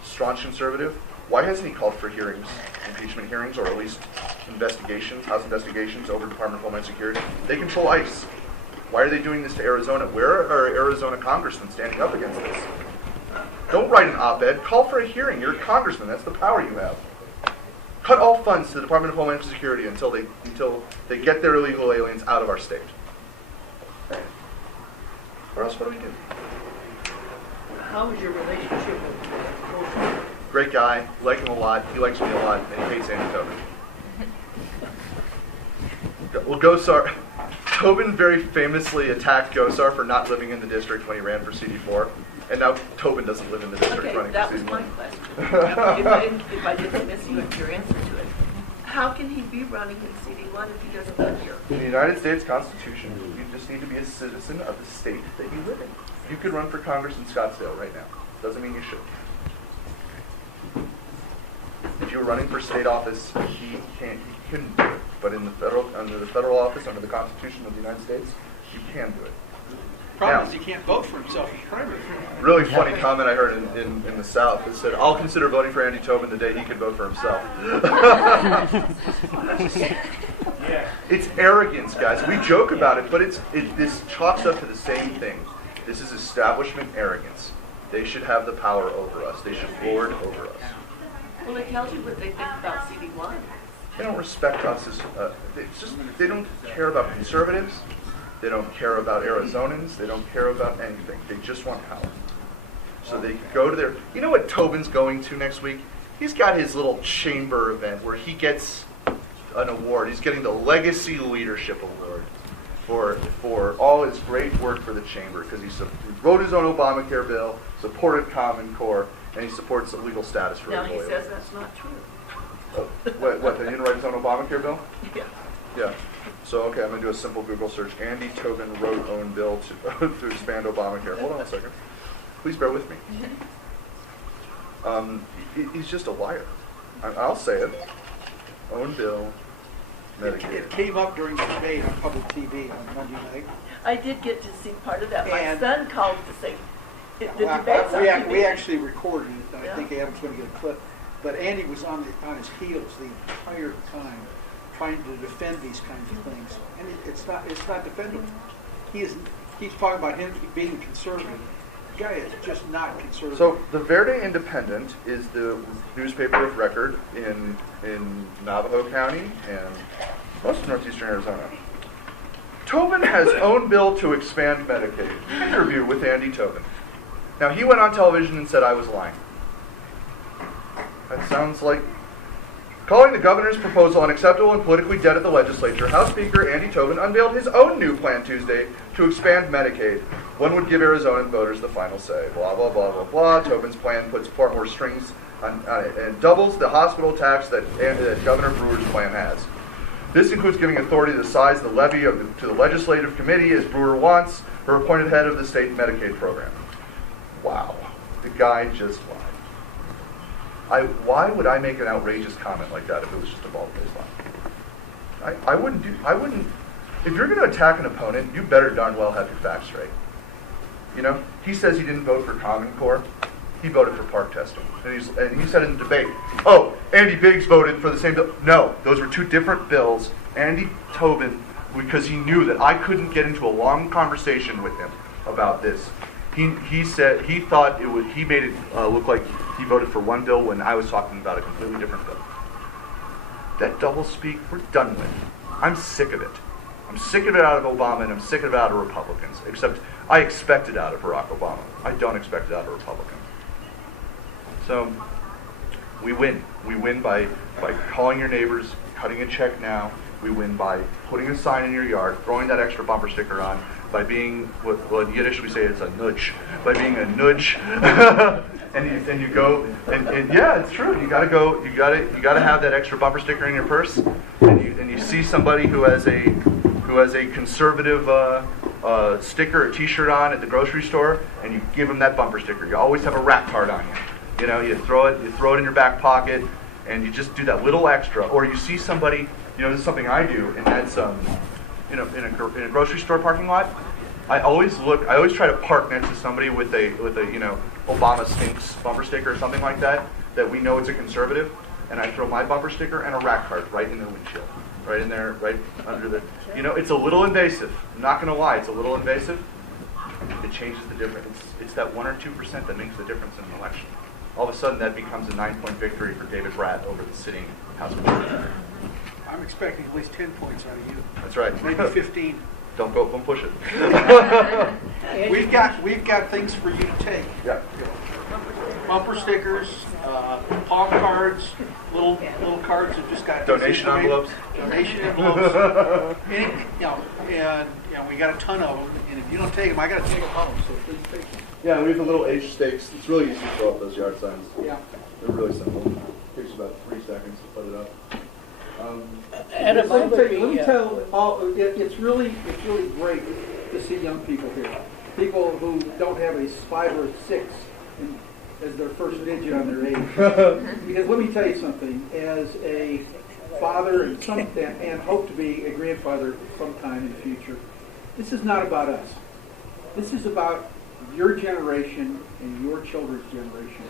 staunch conservative. Why hasn't he called for hearings, impeachment hearings, or at least investigations, House investigations over Department of Homeland Security? They control ICE. Why are they doing this to Arizona? Where are Arizona congressmen standing up against this? Don't write an op-ed. Call for a hearing. You're a congressman. That's the power you have. Cut all funds to the Department of Homeland Security until they get their illegal aliens out of our state. Or else what do we do? How is your relationship with Kwasman? Great guy, like him a lot, he likes me a lot, and he hates Andy Tobin. Well, Gosar, Tobin very famously attacked Gosar for not living in the district when he ran for CD4, and now Tobin doesn't live in the district running that for was CD1. my question. if I didn't miss your answer to it. How can he be running in CD1 if he doesn't live here? In the United States Constitution, you just need to be a citizen of the state that you live in. You could run for Congress in Scottsdale right now. Doesn't mean you should. If you were running for state office, he couldn't do it. But under the federal office, under the Constitution of the United States, you can do it. Problem is he can't vote for himself in primary. Really funny comment I heard in the South that said, "I'll consider voting for Andy Tobin the day he can vote for himself." It's arrogance, guys. We joke about it, but this chalks up to the same thing. This is establishment arrogance. They should have the power over us. They should lord over us. Well, it tells you what they think about CD1. They don't respect us as they don't care about conservatives. They don't care about Arizonans. They don't care about anything. They just want power. So they go to their. You know what Tobin's going to next week? he's got his little chamber event where he gets an award. He's getting the Legacy Leadership Award for all his great work for the chamber, because he wrote his own Obamacare bill, supported Common Core, and he supports the legal status for Now, he employees. says that's not true. What, he didn't write his own Obamacare bill? Yeah. Yeah. So, okay, I'm going to do a simple Google search. Andy Tobin wrote own bill to expand Obamacare. Hold on a second. Please bear with me. He's just a liar. I'll say it. Own bill, Medicaid. It came up during the debate on public TV on Monday night. I did get to see part of that. My And- son called to say, the debate's on we TV. actually recorded it, and I Yeah. think Adam's going to get a clip. But Andy was on his heels the entire time, trying to defend these kinds of things, and it's not defendable. He's talking about him being conservative. The guy is just not conservative. So the Verde Independent is the newspaper of record in Navajo County and most of northeastern Arizona. Tobin has own bill to expand Medicaid. Interview with Andy Tobin. Now, he went on television and said I was lying. That sounds like... Calling the governor's proposal unacceptable and politically dead at the legislature, House Speaker Andy Tobin unveiled his own new plan Tuesday to expand Medicaid. One would give Arizona voters the final say. Blah, blah, blah, blah, blah. Tobin's plan puts far more strings on and doubles the hospital tax that Governor Brewer's plan has. This includes giving authority to size the levy to the legislative committee as Brewer wants, her appointed head of the state Medicaid program. Wow. The guy just lied. Why would I make an outrageous comment like that if it was just a bald-faced lie? I wouldn't. If you're going to attack an opponent, you better darn well have your facts straight. You know, he says he didn't vote for Common Core. He voted for park testing. And he said in the debate, oh, Andy Biggs voted for the same bill. No, those were two different bills. Andy Tobin, because he knew that I couldn't get into a long conversation with him about this. He said he thought it would. He made it look like he voted for one bill when I was talking about a completely different bill. That doublespeak, we're done with. I'm sick of it. I'm sick of it out of Obama, and I'm sick of it out of Republicans. Except I expect it out of Barack Obama. I don't expect it out of Republicans. So we win. We win by calling your neighbors, cutting a check now. We win by putting a sign in your yard, throwing that extra bumper sticker on, by being, well, in Yiddish we say it's a nudge, by being a nudge, and you go, and yeah, it's true. You gotta go. You gotta have that extra bumper sticker in your purse, and you see somebody who has a conservative sticker or T-shirt on at the grocery store, and you give them that bumper sticker. You always have a rat card on you. You know, you throw it in your back pocket, and you just do that little extra. Or you see somebody, you know, this is something I do, and that's in a grocery store parking lot. I always try to park next to somebody with a you know, Obama stinks bumper sticker or something like that we know it's a conservative, and I throw my bumper sticker and a rat card right in their windshield, right in there, right under the, you know, it's a little invasive. I'm not going to lie, it's a little invasive. It changes the difference. It's that 1 or 2% that makes the difference in an election. All of a sudden, that becomes a 9-point victory for David Bratt over the sitting House of Representatives. I'm expecting at least 10 points out of you. That's right. Maybe 15. Don't push it. We've got things for you to take. Yeah. Bumper stickers, palm cards, little cards that just got Donation envelopes. Donation envelopes. And we got a ton of them. And if you don't take them, I got to take them home. So please take them. Yeah, we have the little H stakes. It's really easy to throw up those yard signs. Yeah. They're really simple. It takes about 3 seconds to put it up. Adam, Let me tell it's really great to see young people here. People who don't have a 5 or 6 as their first digit on their age. Because let me tell you something, as a father and hope to be a grandfather sometime in the future, this is not about us. This is about your generation and your children's generation.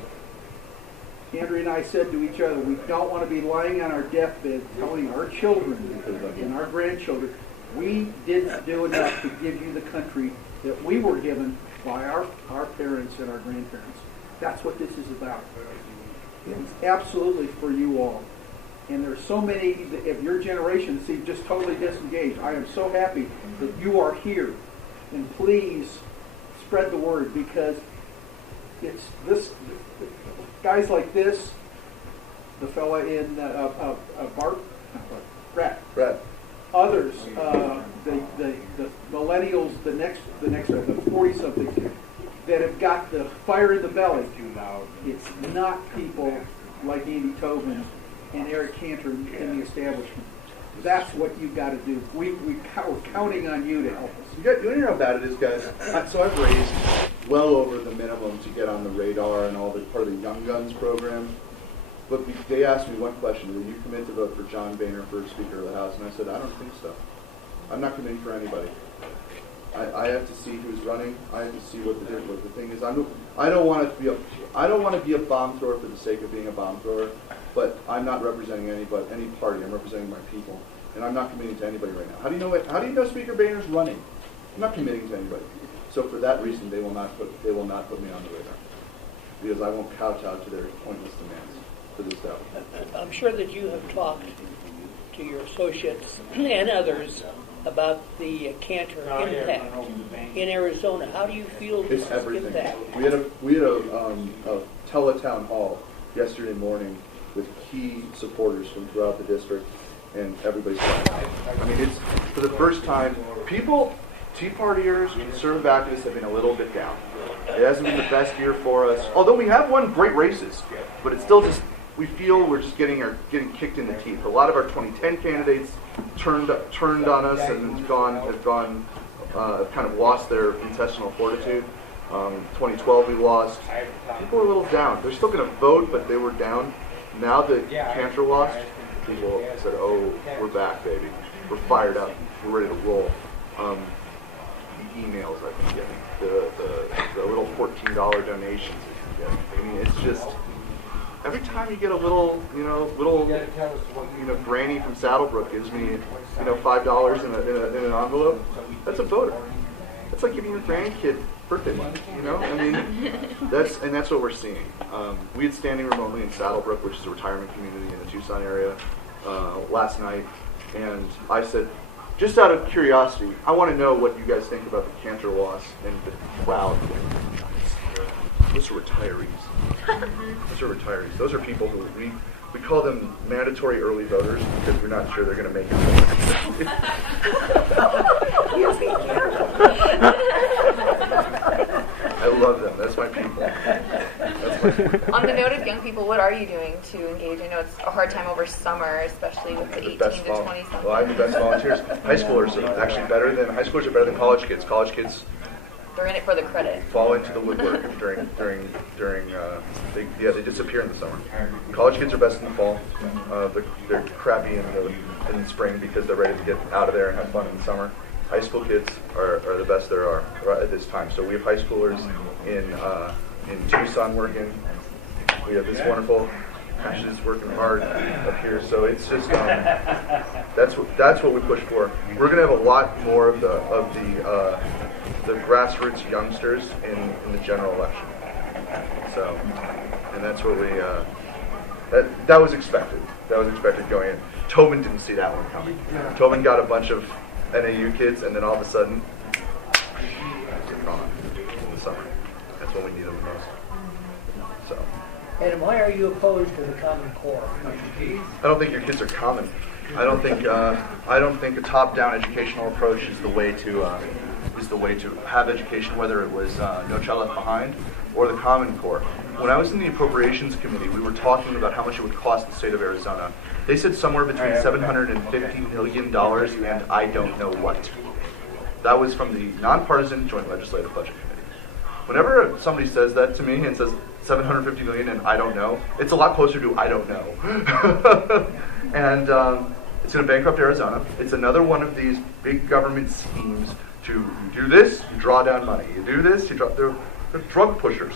Andrea and I said to each other, we don't want to be lying on our deathbed telling our children and our grandchildren, we didn't do enough to give you the country that we were given by our parents and our grandparents. That's what this is about. It's absolutely for you all. And there's so many of your generation that seem just totally disengaged. I am so happy that you are here. And please spread the word, because it's this guys like this the fella in Brett. Brett. Others, the millennials, the 40-somethings that have got the fire in the belly. It's not people like Andy Tobin and Eric Cantor in the establishment. That's what you've got to do. We're counting on you to help us. You want to know how bad it is, guys? So I've raised well over the minimum to get on the radar and all the part of the Young Guns program. But they asked me one question: will you commit to vote for John Boehner for Speaker of the House? And I said, I don't think so. I'm not committing for anybody. I have to see who's running. I have to see what the thing is. I don't want to be a bomb thrower for the sake of being a bomb thrower. But I'm not representing any party. I'm representing my people, and I'm not committing to anybody right now. How do you know Speaker Boehner's running? I'm not committing to anybody. So for that reason, they will not put me on the radar, because I won't kowtow to their pointless demands for this establishment. I'm sure that you have talked to your associates and others about the Cantor impact in Arizona. How do you feel this It's everything. impact? We had a teletown hall yesterday morning with key supporters from throughout the district, and everybody's fine. I mean, it's for the first time. Tea Partiers, conservative activists have been a little bit down. It hasn't been the best year for us, although we have won great races, but it's still just, we feel we're just getting kicked in the teeth. A lot of our 2010 candidates turned on us and have kind of lost their intestinal fortitude. 2012 we lost. People are a little down. They're still going to vote, but they were down. Now that Cantor lost, people said, "Oh, we're back, baby. We're fired up. We're ready to roll." The emails I've been getting, the little $14 donations I've been getting. I mean, it's just every time you get a little granny from Saddlebrook gives me $5 in an envelope. That's a voter. That's like giving your grandkid birthday money. I mean, that's what we're seeing. We had standing room only in Saddlebrook, which is a retirement community in the Tucson area, last night, and I said, just out of curiosity, I want to know what you guys think about the Cantor loss. And the crowd went nuts. Those are retirees. Those are people who we call them mandatory early voters because we're not sure they're going to make it. I love them. That's my people. On the note of young people, what are you doing to engage? I know it's a hard time over summer, especially with the 18 to 20 something. Well, I have the best volunteers. High schoolers are actually better than college kids. College kids, they're in it for the credit. Fall into the woodwork they disappear in the summer. College kids are best in the fall. They're crappy in the spring because they're ready to get out of there and have fun in the summer. High school kids are the best there are at this time. So we have high schoolers in Tucson working. We have this wonderful Ashes working hard up here. So it's just that's what we push for. We're going to have a lot more of the grassroots youngsters in the general election. So, and that's what we that was expected. That was expected going in. Tobin didn't see that one coming. Tobin got a bunch of NAU kids, and then all of a sudden, they're gone in the summer. That's when we need them the most. So. And why are you opposed to the Common Core? I don't think your kids are common. I don't think a top-down educational approach is the way to have education, whether it was No Child Left Behind or the Common Core. When I was in the Appropriations Committee, we were talking about how much it would cost the state of Arizona. They said somewhere between $750 million and I don't know what. That was from the nonpartisan Joint Legislative Budget Committee. Whenever somebody says that to me and says $750 million and I don't know, it's a lot closer to I don't know. And it's going to bankrupt Arizona. It's another one of these big government schemes to you do this, you draw down money. You do this, you draw. They're drug pushers.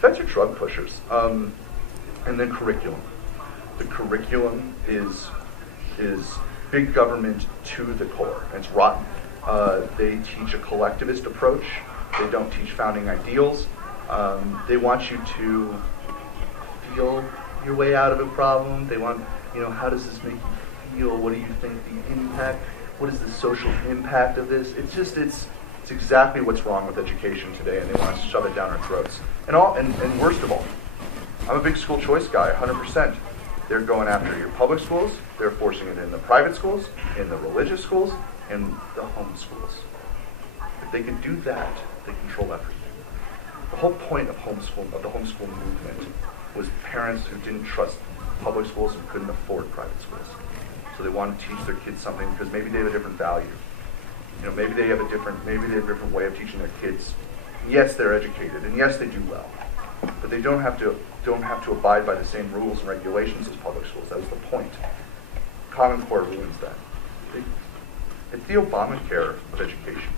Feds are drug pushers. And then curriculum. The curriculum is big government to the core. It's rotten. They teach a collectivist approach. They don't teach founding ideals. They want you to feel your way out of a problem. They want, how does this make you feel? What do you think the impact? What is the social impact of this? It's exactly what's wrong with education today, and they want to shove it down our throats. And worst of all, I'm a big school choice guy, 100%. They're going after your public schools. They're forcing it in the private schools, in the religious schools, in the home schools. If they can do that, they control everything. The whole point of the homeschool movement, was parents who didn't trust public schools and couldn't afford private schools. So they want to teach their kids something because maybe they have a different value. Maybe they have a different way of teaching their kids. Yes, they're educated, and yes, they do well, but they don't have to abide by the same rules and regulations as public schools. That was the point. Common Core ruins that. It's the Obamacare of education.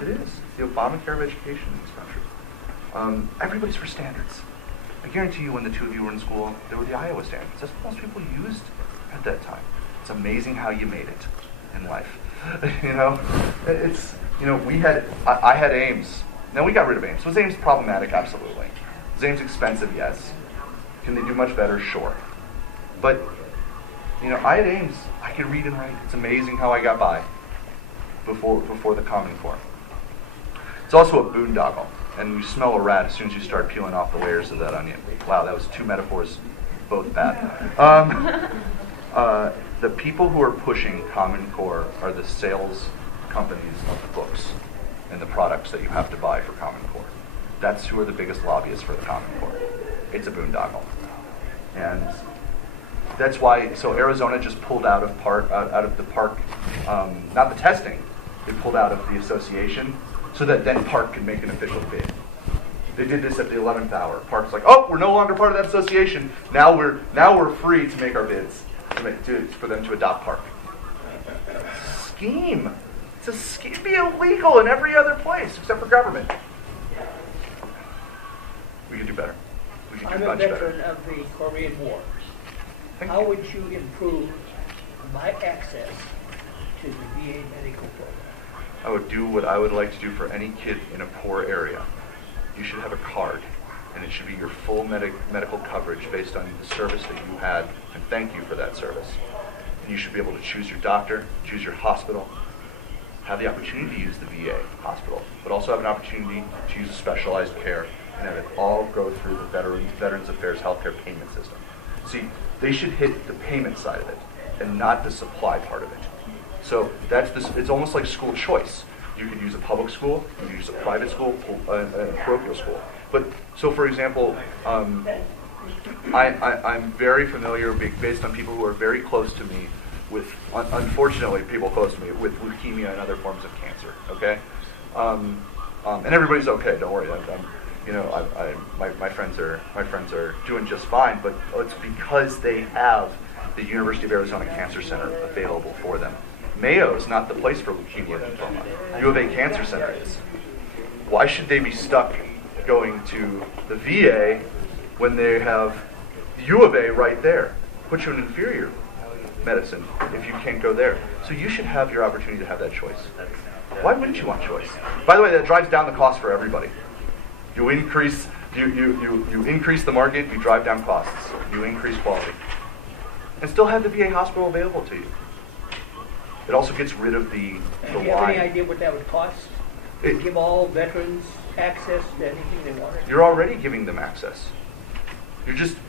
It is. It's the Obamacare of education in this country. Everybody's for standards. I guarantee you when the two of you were in school, there were the Iowa standards. That's what most people used at that time. It's amazing how you made it in life. I had Ames. Now we got rid of Ames. Was Ames problematic? Absolutely. Was Ames expensive? Yes. Can they do much better? Sure. But, I had Ames. I could read and write. It's amazing how I got by before the Common Core. It's also a boondoggle. And you smell a rat as soon as you start peeling off the layers of that onion. Wow, that was two metaphors, both bad. The people who are pushing Common Core are the sales companies of the books and the products that you have to buy for Common Core. That's who are the biggest lobbyists for the Common Core. It's a boondoggle. And that's why, so Arizona just pulled out of the park, not the testing, they pulled out of the association so that then Park could make an official bid. They did this at the 11th hour. Park's like, oh, we're no longer part of that association. Now we're free to make our bids for them to adopt Park. Scheme. It's a scheme. It'd be illegal in every other place except for government. We can do better. We can do I'm a much better. veteran of the Korean War. How would you improve my access to the VA medical program? I would do what I would like to do for any kid in a poor area. You should have a card, and it should be your full medical coverage based on the service that you had, and thank you for that service. And you should be able to choose your doctor, choose your hospital, have the opportunity to use the VA hospital, but also have an opportunity to use a specialized care and have it all go through the Veterans Affairs healthcare payment system. See, they should hit the payment side of it and not the supply part of it. So it's almost like school choice. You could use a public school, you could use a private school, a parochial school. But so, for example, I'm very familiar, based on people who are very close to me, with unfortunately people close to me with leukemia and other forms of cancer. Okay, and everybody's okay. Don't worry. My friends are doing just fine. But it's because they have the University of Arizona Cancer Center available for them. Mayo is not the place for leukemia and lymphoma. U of A Cancer Center is. Why should they be stuck going to the VA when they have the U of A right there? Put you in inferior medicine if you can't go there. So you should have your opportunity to have that choice. Why wouldn't you want choice? By the way, that drives down the cost for everybody. You increase the market, you drive down costs, you increase quality, and still have the VA hospital available to you. It also gets rid of the Do you have line. any idea what that would cost? Give all veterans access to anything they wanted? You're already giving them access.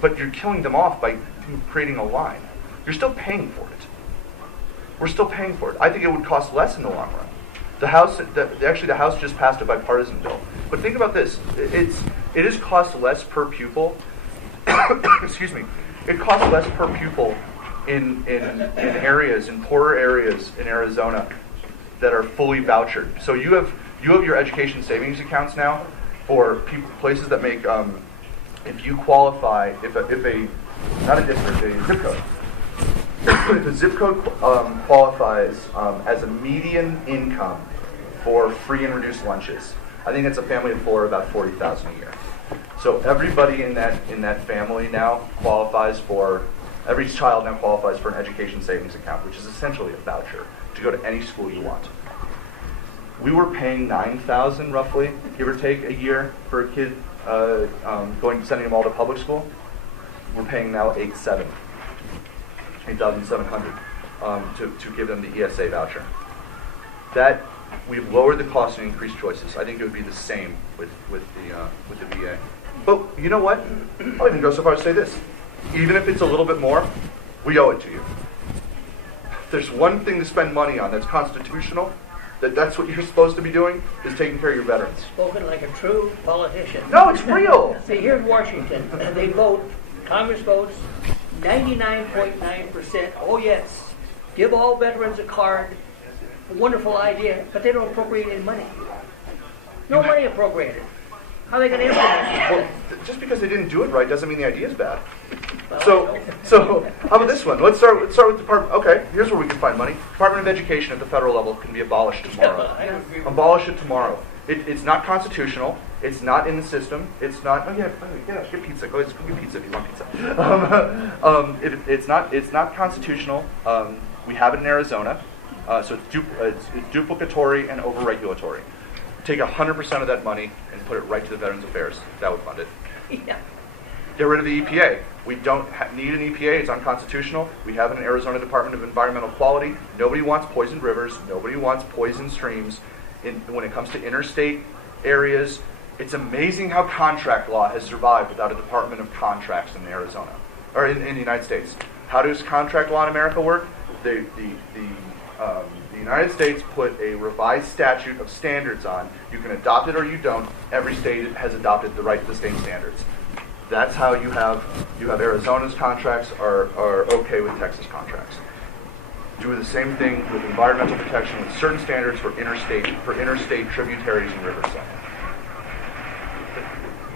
But you're killing them off by creating a line. You're still paying for it. We're still paying for it. I think it would cost less in the long run. The House just passed a bipartisan bill. But think about this: it is cost less per pupil. Excuse me. It costs less per pupil in poorer areas in Arizona that are fully vouchered. So you have your education savings accounts now for places that make if you qualify if a not a district, a zip code. If a zip code qualifies as a median income for free and reduced lunches, I think it's a family of four, about $40,000 a year. So everybody in that family now qualifies for. Every child now qualifies for an education savings account, which is essentially a voucher to go to any school you want. We were paying $9,000 roughly, give or take, a year for a kid sending them all to public school. We're paying now $8,700 to give them the ESA voucher. That we've lowered the cost and increased choices. I think it would be the same with the VA. But you know what? I'll even go so far as to say this: even if it's a little bit more, we owe it to you. If there's one thing to spend money on that's constitutional, that's what you're supposed to be doing, is taking care of your veterans. Spoken like a true politician. No, it's real. See, here in Washington, they vote, Congress votes 99.9%, oh yes, give all veterans a card, a wonderful idea, but they don't appropriate any money. No money appropriated. How are they going to implement it? Well, just because they didn't do it right doesn't mean the idea is bad. So how about this one? Let's start with Department. Okay, here's where we can find money. Department of Education at the federal level can be abolished tomorrow. Abolish it tomorrow. It's not constitutional. It's not in the system. It's not. Oh yeah, get pizza. Go ahead, get pizza if you want pizza. It's not constitutional. We have it in Arizona, so it's duplicatory and over-regulatory. Take 100% of that money and put it right to the Veterans Affairs. That would fund it. Yeah. Get rid of the EPA. We don't need an EPA. It's unconstitutional. We have an Arizona Department of Environmental Quality. Nobody wants poisoned rivers. Nobody wants poisoned streams. When it comes to interstate areas, it's amazing how contract law has survived without a Department of Contracts in Arizona, or in the United States. How does contract law in America work? The United States put a revised statute of standards on. You can adopt it or you don't. Every state has adopted the right to the same standards. That's how you have Arizona's contracts are okay with Texas contracts. Do the same thing with environmental protection with certain standards for interstate tributaries and rivers.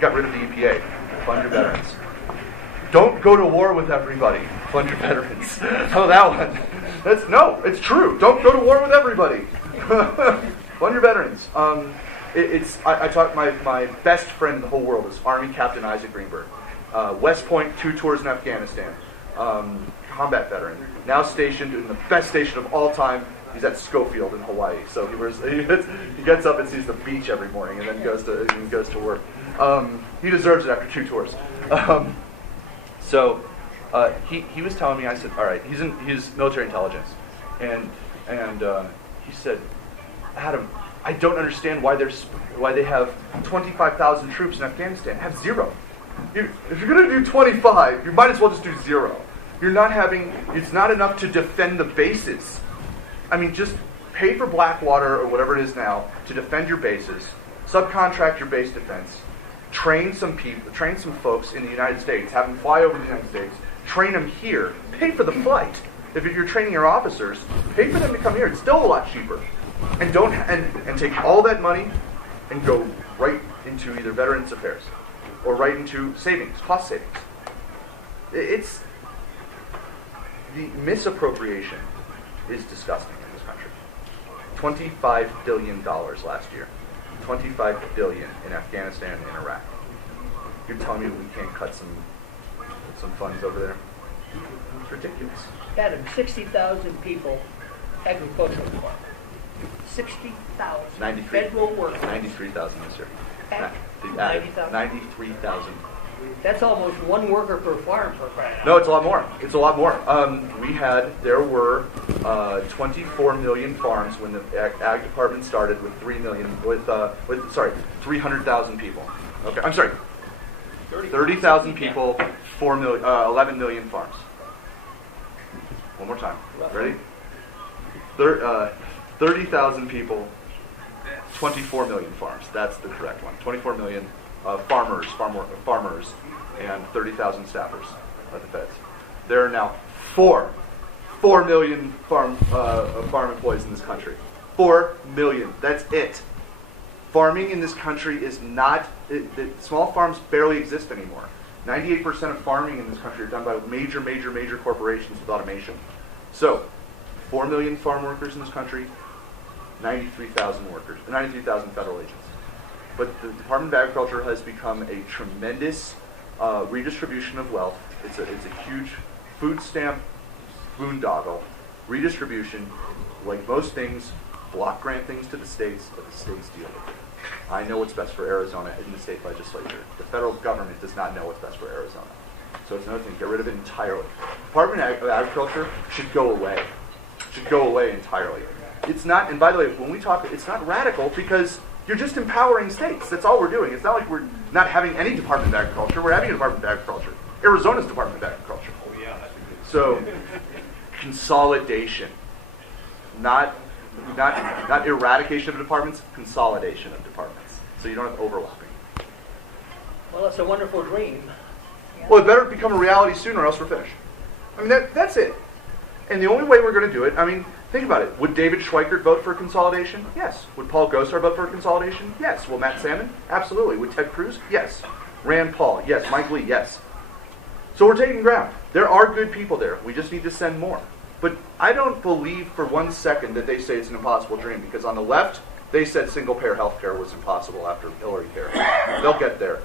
Got rid of the EPA. Fund your veterans. Don't go to war with everybody. Fund your veterans. Oh, that one. It's true. Don't go to war with everybody. Fund your veterans. I taught my best friend in the whole world is Army Captain Isaac Greenberg. West Point, 2 tours in Afghanistan. Combat veteran. Now stationed in the best station of all time. He's at Schofield in Hawaii. So he gets up and sees the beach every morning and then goes to work. He deserves it after 2 tours. So he was telling me, I said, all right, he's military intelligence. And he said, Adam, I don't understand why they have 25,000 troops in Afghanistan. Have 0. If you're going to do 25, you might as well just do 0. It's not enough to defend the bases. I mean, just pay for Blackwater or whatever it is now to defend your bases, subcontract your base defense, train some folks in the United States, have them fly over the United States, train them here, pay for the flight. If you're training your officers, pay for them to come here. It's still a lot cheaper. And take all that money and go right into either Veterans Affairs or right into savings, cost savings. It's the misappropriation is disgusting in this country. $25 billion last year. $25 billion in Afghanistan and Iraq. You're telling me we can't cut some funds over there? It's ridiculous. Adam, 60,000 people, agricultural farm. 60,000 federal workers. 93,000 this year. 90,000. 93,000. That's almost 1 worker per farm per crying out. No, it's a lot more. It's a lot more. There were 24 million farms when the Ag Department started with 300,000 people. Okay, I'm sorry. 30,000 people, 11 million farms. One more time. Ready? 30,000 people, 24 million farms. That's the correct one. 24 million farmers, and 30,000 staffers at the feds. There are now 4 million farm employees in this country. 4 million. That's it. Farming in this country is not. Small farms barely exist anymore. 98% of farming in this country are done by major corporations with automation. So, 4 million farm workers in this country, 93,000 federal agents. But the Department of Agriculture has become a tremendous redistribution of wealth. It's a huge food stamp boondoggle. Redistribution, like most things, block grant things to the states, but the states deal with it. I know what's best for Arizona in the state legislature. The federal government does not know what's best for Arizona. So it's another thing. Get rid of it entirely. Department of Agriculture should go away. Should go away entirely. It's not, and by the way, when we talk, it's not radical because you're just empowering states. That's all we're doing. It's not like we're not having any Department of Agriculture. We're having a Department of Agriculture. Arizona's Department of Agriculture. Oh, yeah. So, consolidation. Not eradication of departments, consolidation of departments. So you don't have overlapping. Well, it's a wonderful dream. Well, it better become a reality soon or else we're finished. I mean, that's it. And the only way we're going to do it, I mean, think about it. Would David Schweikert vote for consolidation? Yes. Would Paul Gosar vote for consolidation? Yes. Will Matt Salmon? Absolutely. Would Ted Cruz? Yes. Rand Paul? Yes. Mike Lee? Yes. So we're taking ground. There are good people there. We just need to send more. But I don't believe for 1 second that they say it's an impossible dream, because on the left, they said single-payer health care was impossible after Hillary care. They'll get there.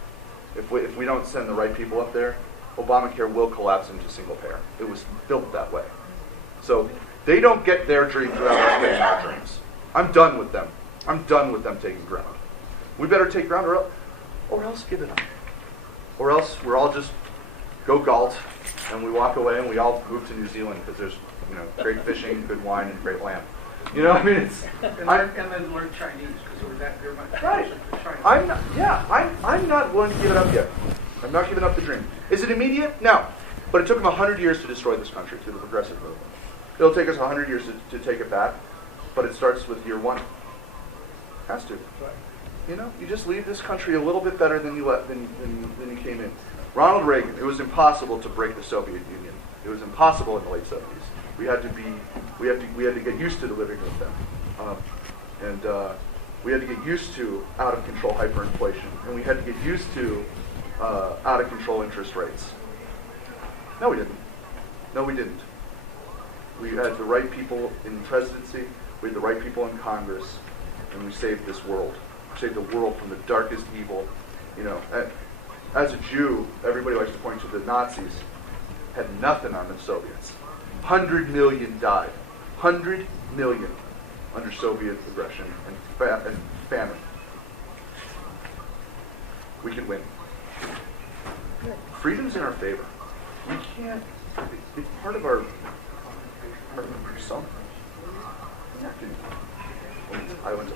If we don't send the right people up there, Obamacare will collapse into single-payer. It was built that way. So they don't get their dreams without us getting our dreams. I'm done with them. I'm done with them taking ground. We better take ground or else give it up. Or else we're all just go galt and we walk away and we all move to New Zealand because there's great fishing, good wine, and great lamb. I mean, it's and then learn Chinese because they're much right. closer to China. I'm not willing to give it up yet. I'm not giving up the dream. Is it immediate? No. But it took them 100 years to destroy this country through the progressive movement. It'll take us 100 years to take it back, but it starts with year one. Has to. You just leave this country a little bit better than than you came in. Ronald Reagan. It was impossible to break the Soviet Union. It was impossible in the late 70s. We had to get used to living with them, and we had to get used to out of control hyperinflation, and we had to get used to out of control interest rates. No, we didn't. No, we didn't. We had the right people in the presidency. We had the right people in Congress, and we saved this world. We saved the world from the darkest evil. As a Jew, everybody likes to point to the Nazis. Had nothing on the Soviets. 100 million died. 100 million under Soviet aggression and famine. We can win. Freedom's in our favor. We can't. It's part of our persona. I went to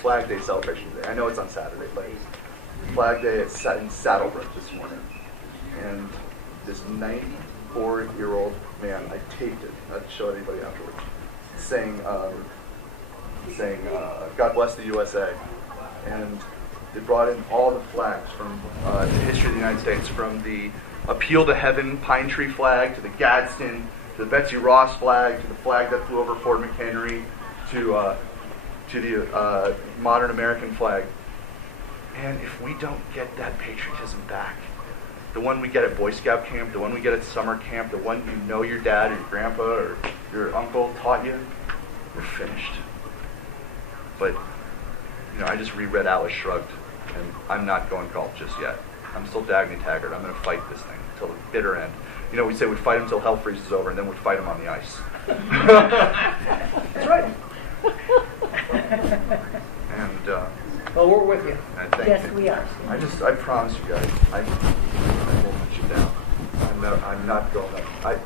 Flag Day celebration today. I know it's on Saturday, but Flag Day in Saddlebrook this morning, and this 94-year-old man, I taped it, not to show anybody afterwards, saying God bless the USA. And they brought in all the flags from the history of the United States, from the Appeal to Heaven pine tree flag, to the Gadsden, to the Betsy Ross flag, to the flag that flew over Fort McHenry, to the modern American flag. And if we don't get that patriotism back, the one we get at Boy Scout camp, the one we get at summer camp, the one your dad or your grandpa or your uncle taught you, we're finished. But, I just reread Atlas Shrugged, and I'm not going golf just yet. I'm still Dagny Taggart. I'm going to fight this thing until the bitter end. We say we fight until hell freezes over, and then we fight him on the ice. That's right. And, well, we're with you. Yes, we are. I promise you guys, I won't let you down. I'm not going up. I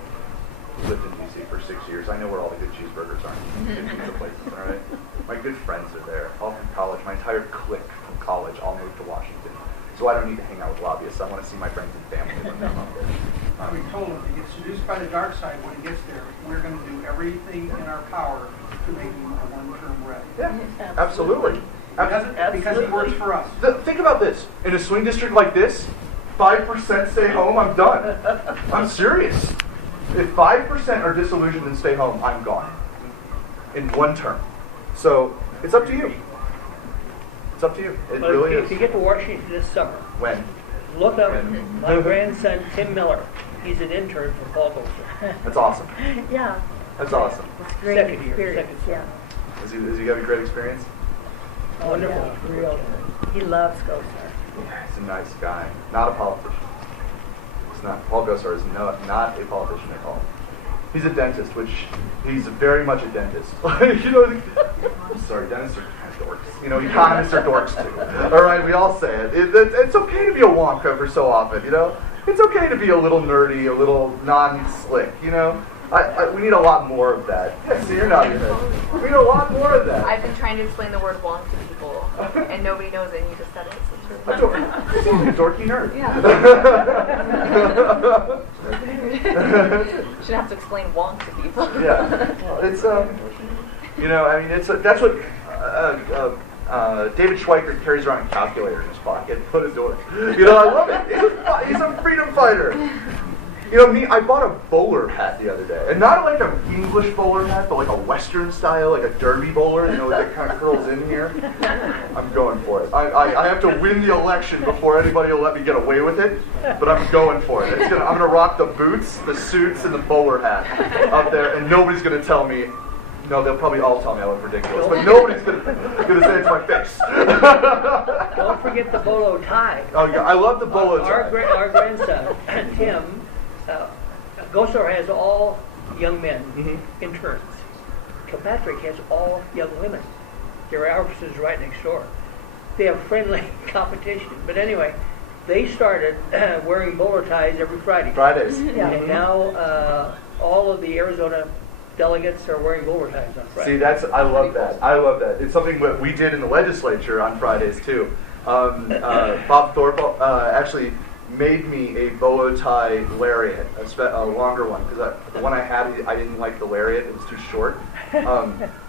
lived in D.C. for 6 years. I know where all the good cheeseburgers are in pizza places, all right? My good friends are there, all from college. My entire clique from college all moved to Washington. So I don't need to hang out with lobbyists. I want to see my friends and family when I'm up there. We told him if he gets seduced by the dark side when he gets there, we're going to do everything in our power to make him a one-term rep. Yeah, absolutely. Because he works for us. Think about this. In a swing district like this, 5% stay home, I'm done. I'm serious. If 5% are disillusioned and stay home, I'm gone. In one term. So, it's up to you. It's up to you. It really is. If you get to Washington this summer, When? look up my grandson, Tim Miller. He's an intern for Paul Gosar. That's awesome. Yeah, That's awesome. it's great Second year, experience, second yeah. Is he having a great experience? Wonderful. Yeah, real. He loves Gosar. Yeah, he's a nice guy. Not a politician. It's not. Paul Gosar is not a politician at all. He's a dentist, which he's very much a dentist. I'm sorry, dentists are kind of dorks. Economists are dorks too. All right, we all say it. It's okay to be a wonk every so often. It's okay to be a little nerdy, a little non-slick. We need a lot more of that. Yeah, see, you're not in it. We need a lot more of that. I've been trying to explain the word wonk to people, and nobody knows it, and you just said it, so it's I feel like a dorky nerd. Yeah. Shouldn't have to explain wonk to people. Yeah, it's you know, I mean, that's what David Schweiker carries around a calculator in his pocket. Put it door. You know, I love it. He's a freedom fighter. You know, me, I bought a bowler hat the other day, and not like an English bowler hat, but like a Western style, like a derby bowler. You know, that kind of curls in here. I'm going for it. I have to win the election before anybody will let me get away with it, but I'm going for it. I'm gonna rock the boots, the suits, and the bowler hat up there, and nobody's gonna tell me. No, they'll probably all tell me I look ridiculous, but nobody's gonna say it to my face. Don't forget the bolo tie. Oh yeah, I love the bolo tie. Our grandson, Tim, Gosar has all young men interns. Kilpatrick has all young women. Their office is right next door. They have friendly competition. But anyway, they started wearing bolo ties every Friday. Fridays. And now all of the Arizona delegates are wearing bolo ties on Friday. See, I love that. I love that. It's something that we did in the legislature on Fridays too. Bob Thorpe actually made me a bolo tie lariat, a longer one, because the one I had, I didn't like the lariat; it was too short.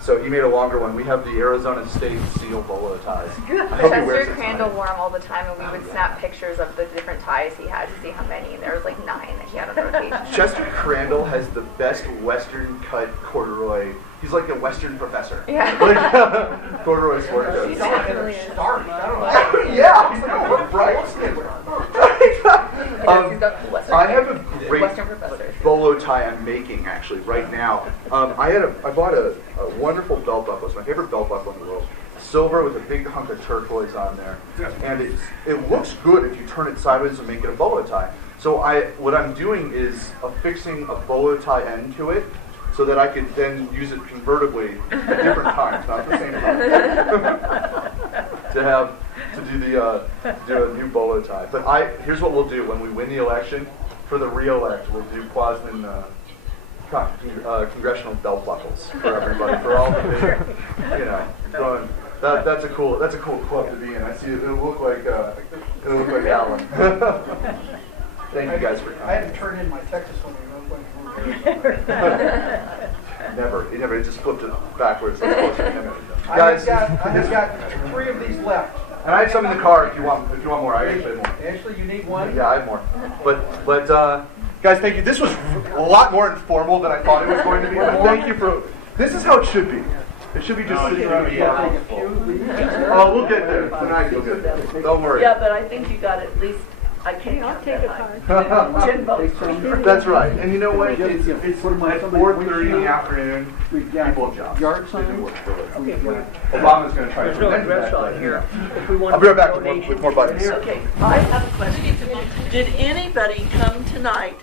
So he made a longer one. We have the Arizona State seal bolo ties. Chester Crandall wore them all the time, and we would snap pictures of the different ties he had to see how many. And there was like 9 that he had on rotation. Chester Crandall has the best Western cut corduroy. He's like a Western professor. Yeah. Like, corduroy sport coats. He definitely is. Yeah, he's like, we're bright. I have a great Western professor. bolo tie I'm making actually right now. I bought a wonderful belt buckle. It's my favorite belt buckle in the world. Silver with a big hunk of turquoise on there, and it looks good if you turn it sideways and make it a bolo tie. So what I'm doing is affixing a bolo tie end to it, so that I could then use it convertibly at different times, not the same time. to do a new bolo tie. But here's what we'll do when we win the election. For the re-elect, we'll do Kwasman congressional belt buckles for everybody, for all the big, you know, going. That's a cool club to be in. I see it'll look like Alan. Thank you guys for coming. I had to turn in my Texas one. Never. It just flipped it backwards. I have got 3 of these left. And I have some in the car if you want more. I actually have more. Ashley, you need one? Yeah, I have more. But guys, thank you. This was a lot more informal than I thought it was going to be. But thank you for. This is how it should be. It should be just sitting around. Oh, we'll get there tonight. You'll get there. Don't worry. Yeah, but I think you got at least. I can't. I'll take a card. 10 votes. That's right. And you know what? It's at 4:30 in the afternoon. People have jobs. Yard sign? Okay, Obama's going to try to there's no prevent address that. on here. If we want I'll be right back donations, with more buddies. Okay, I have a question. Did anybody come tonight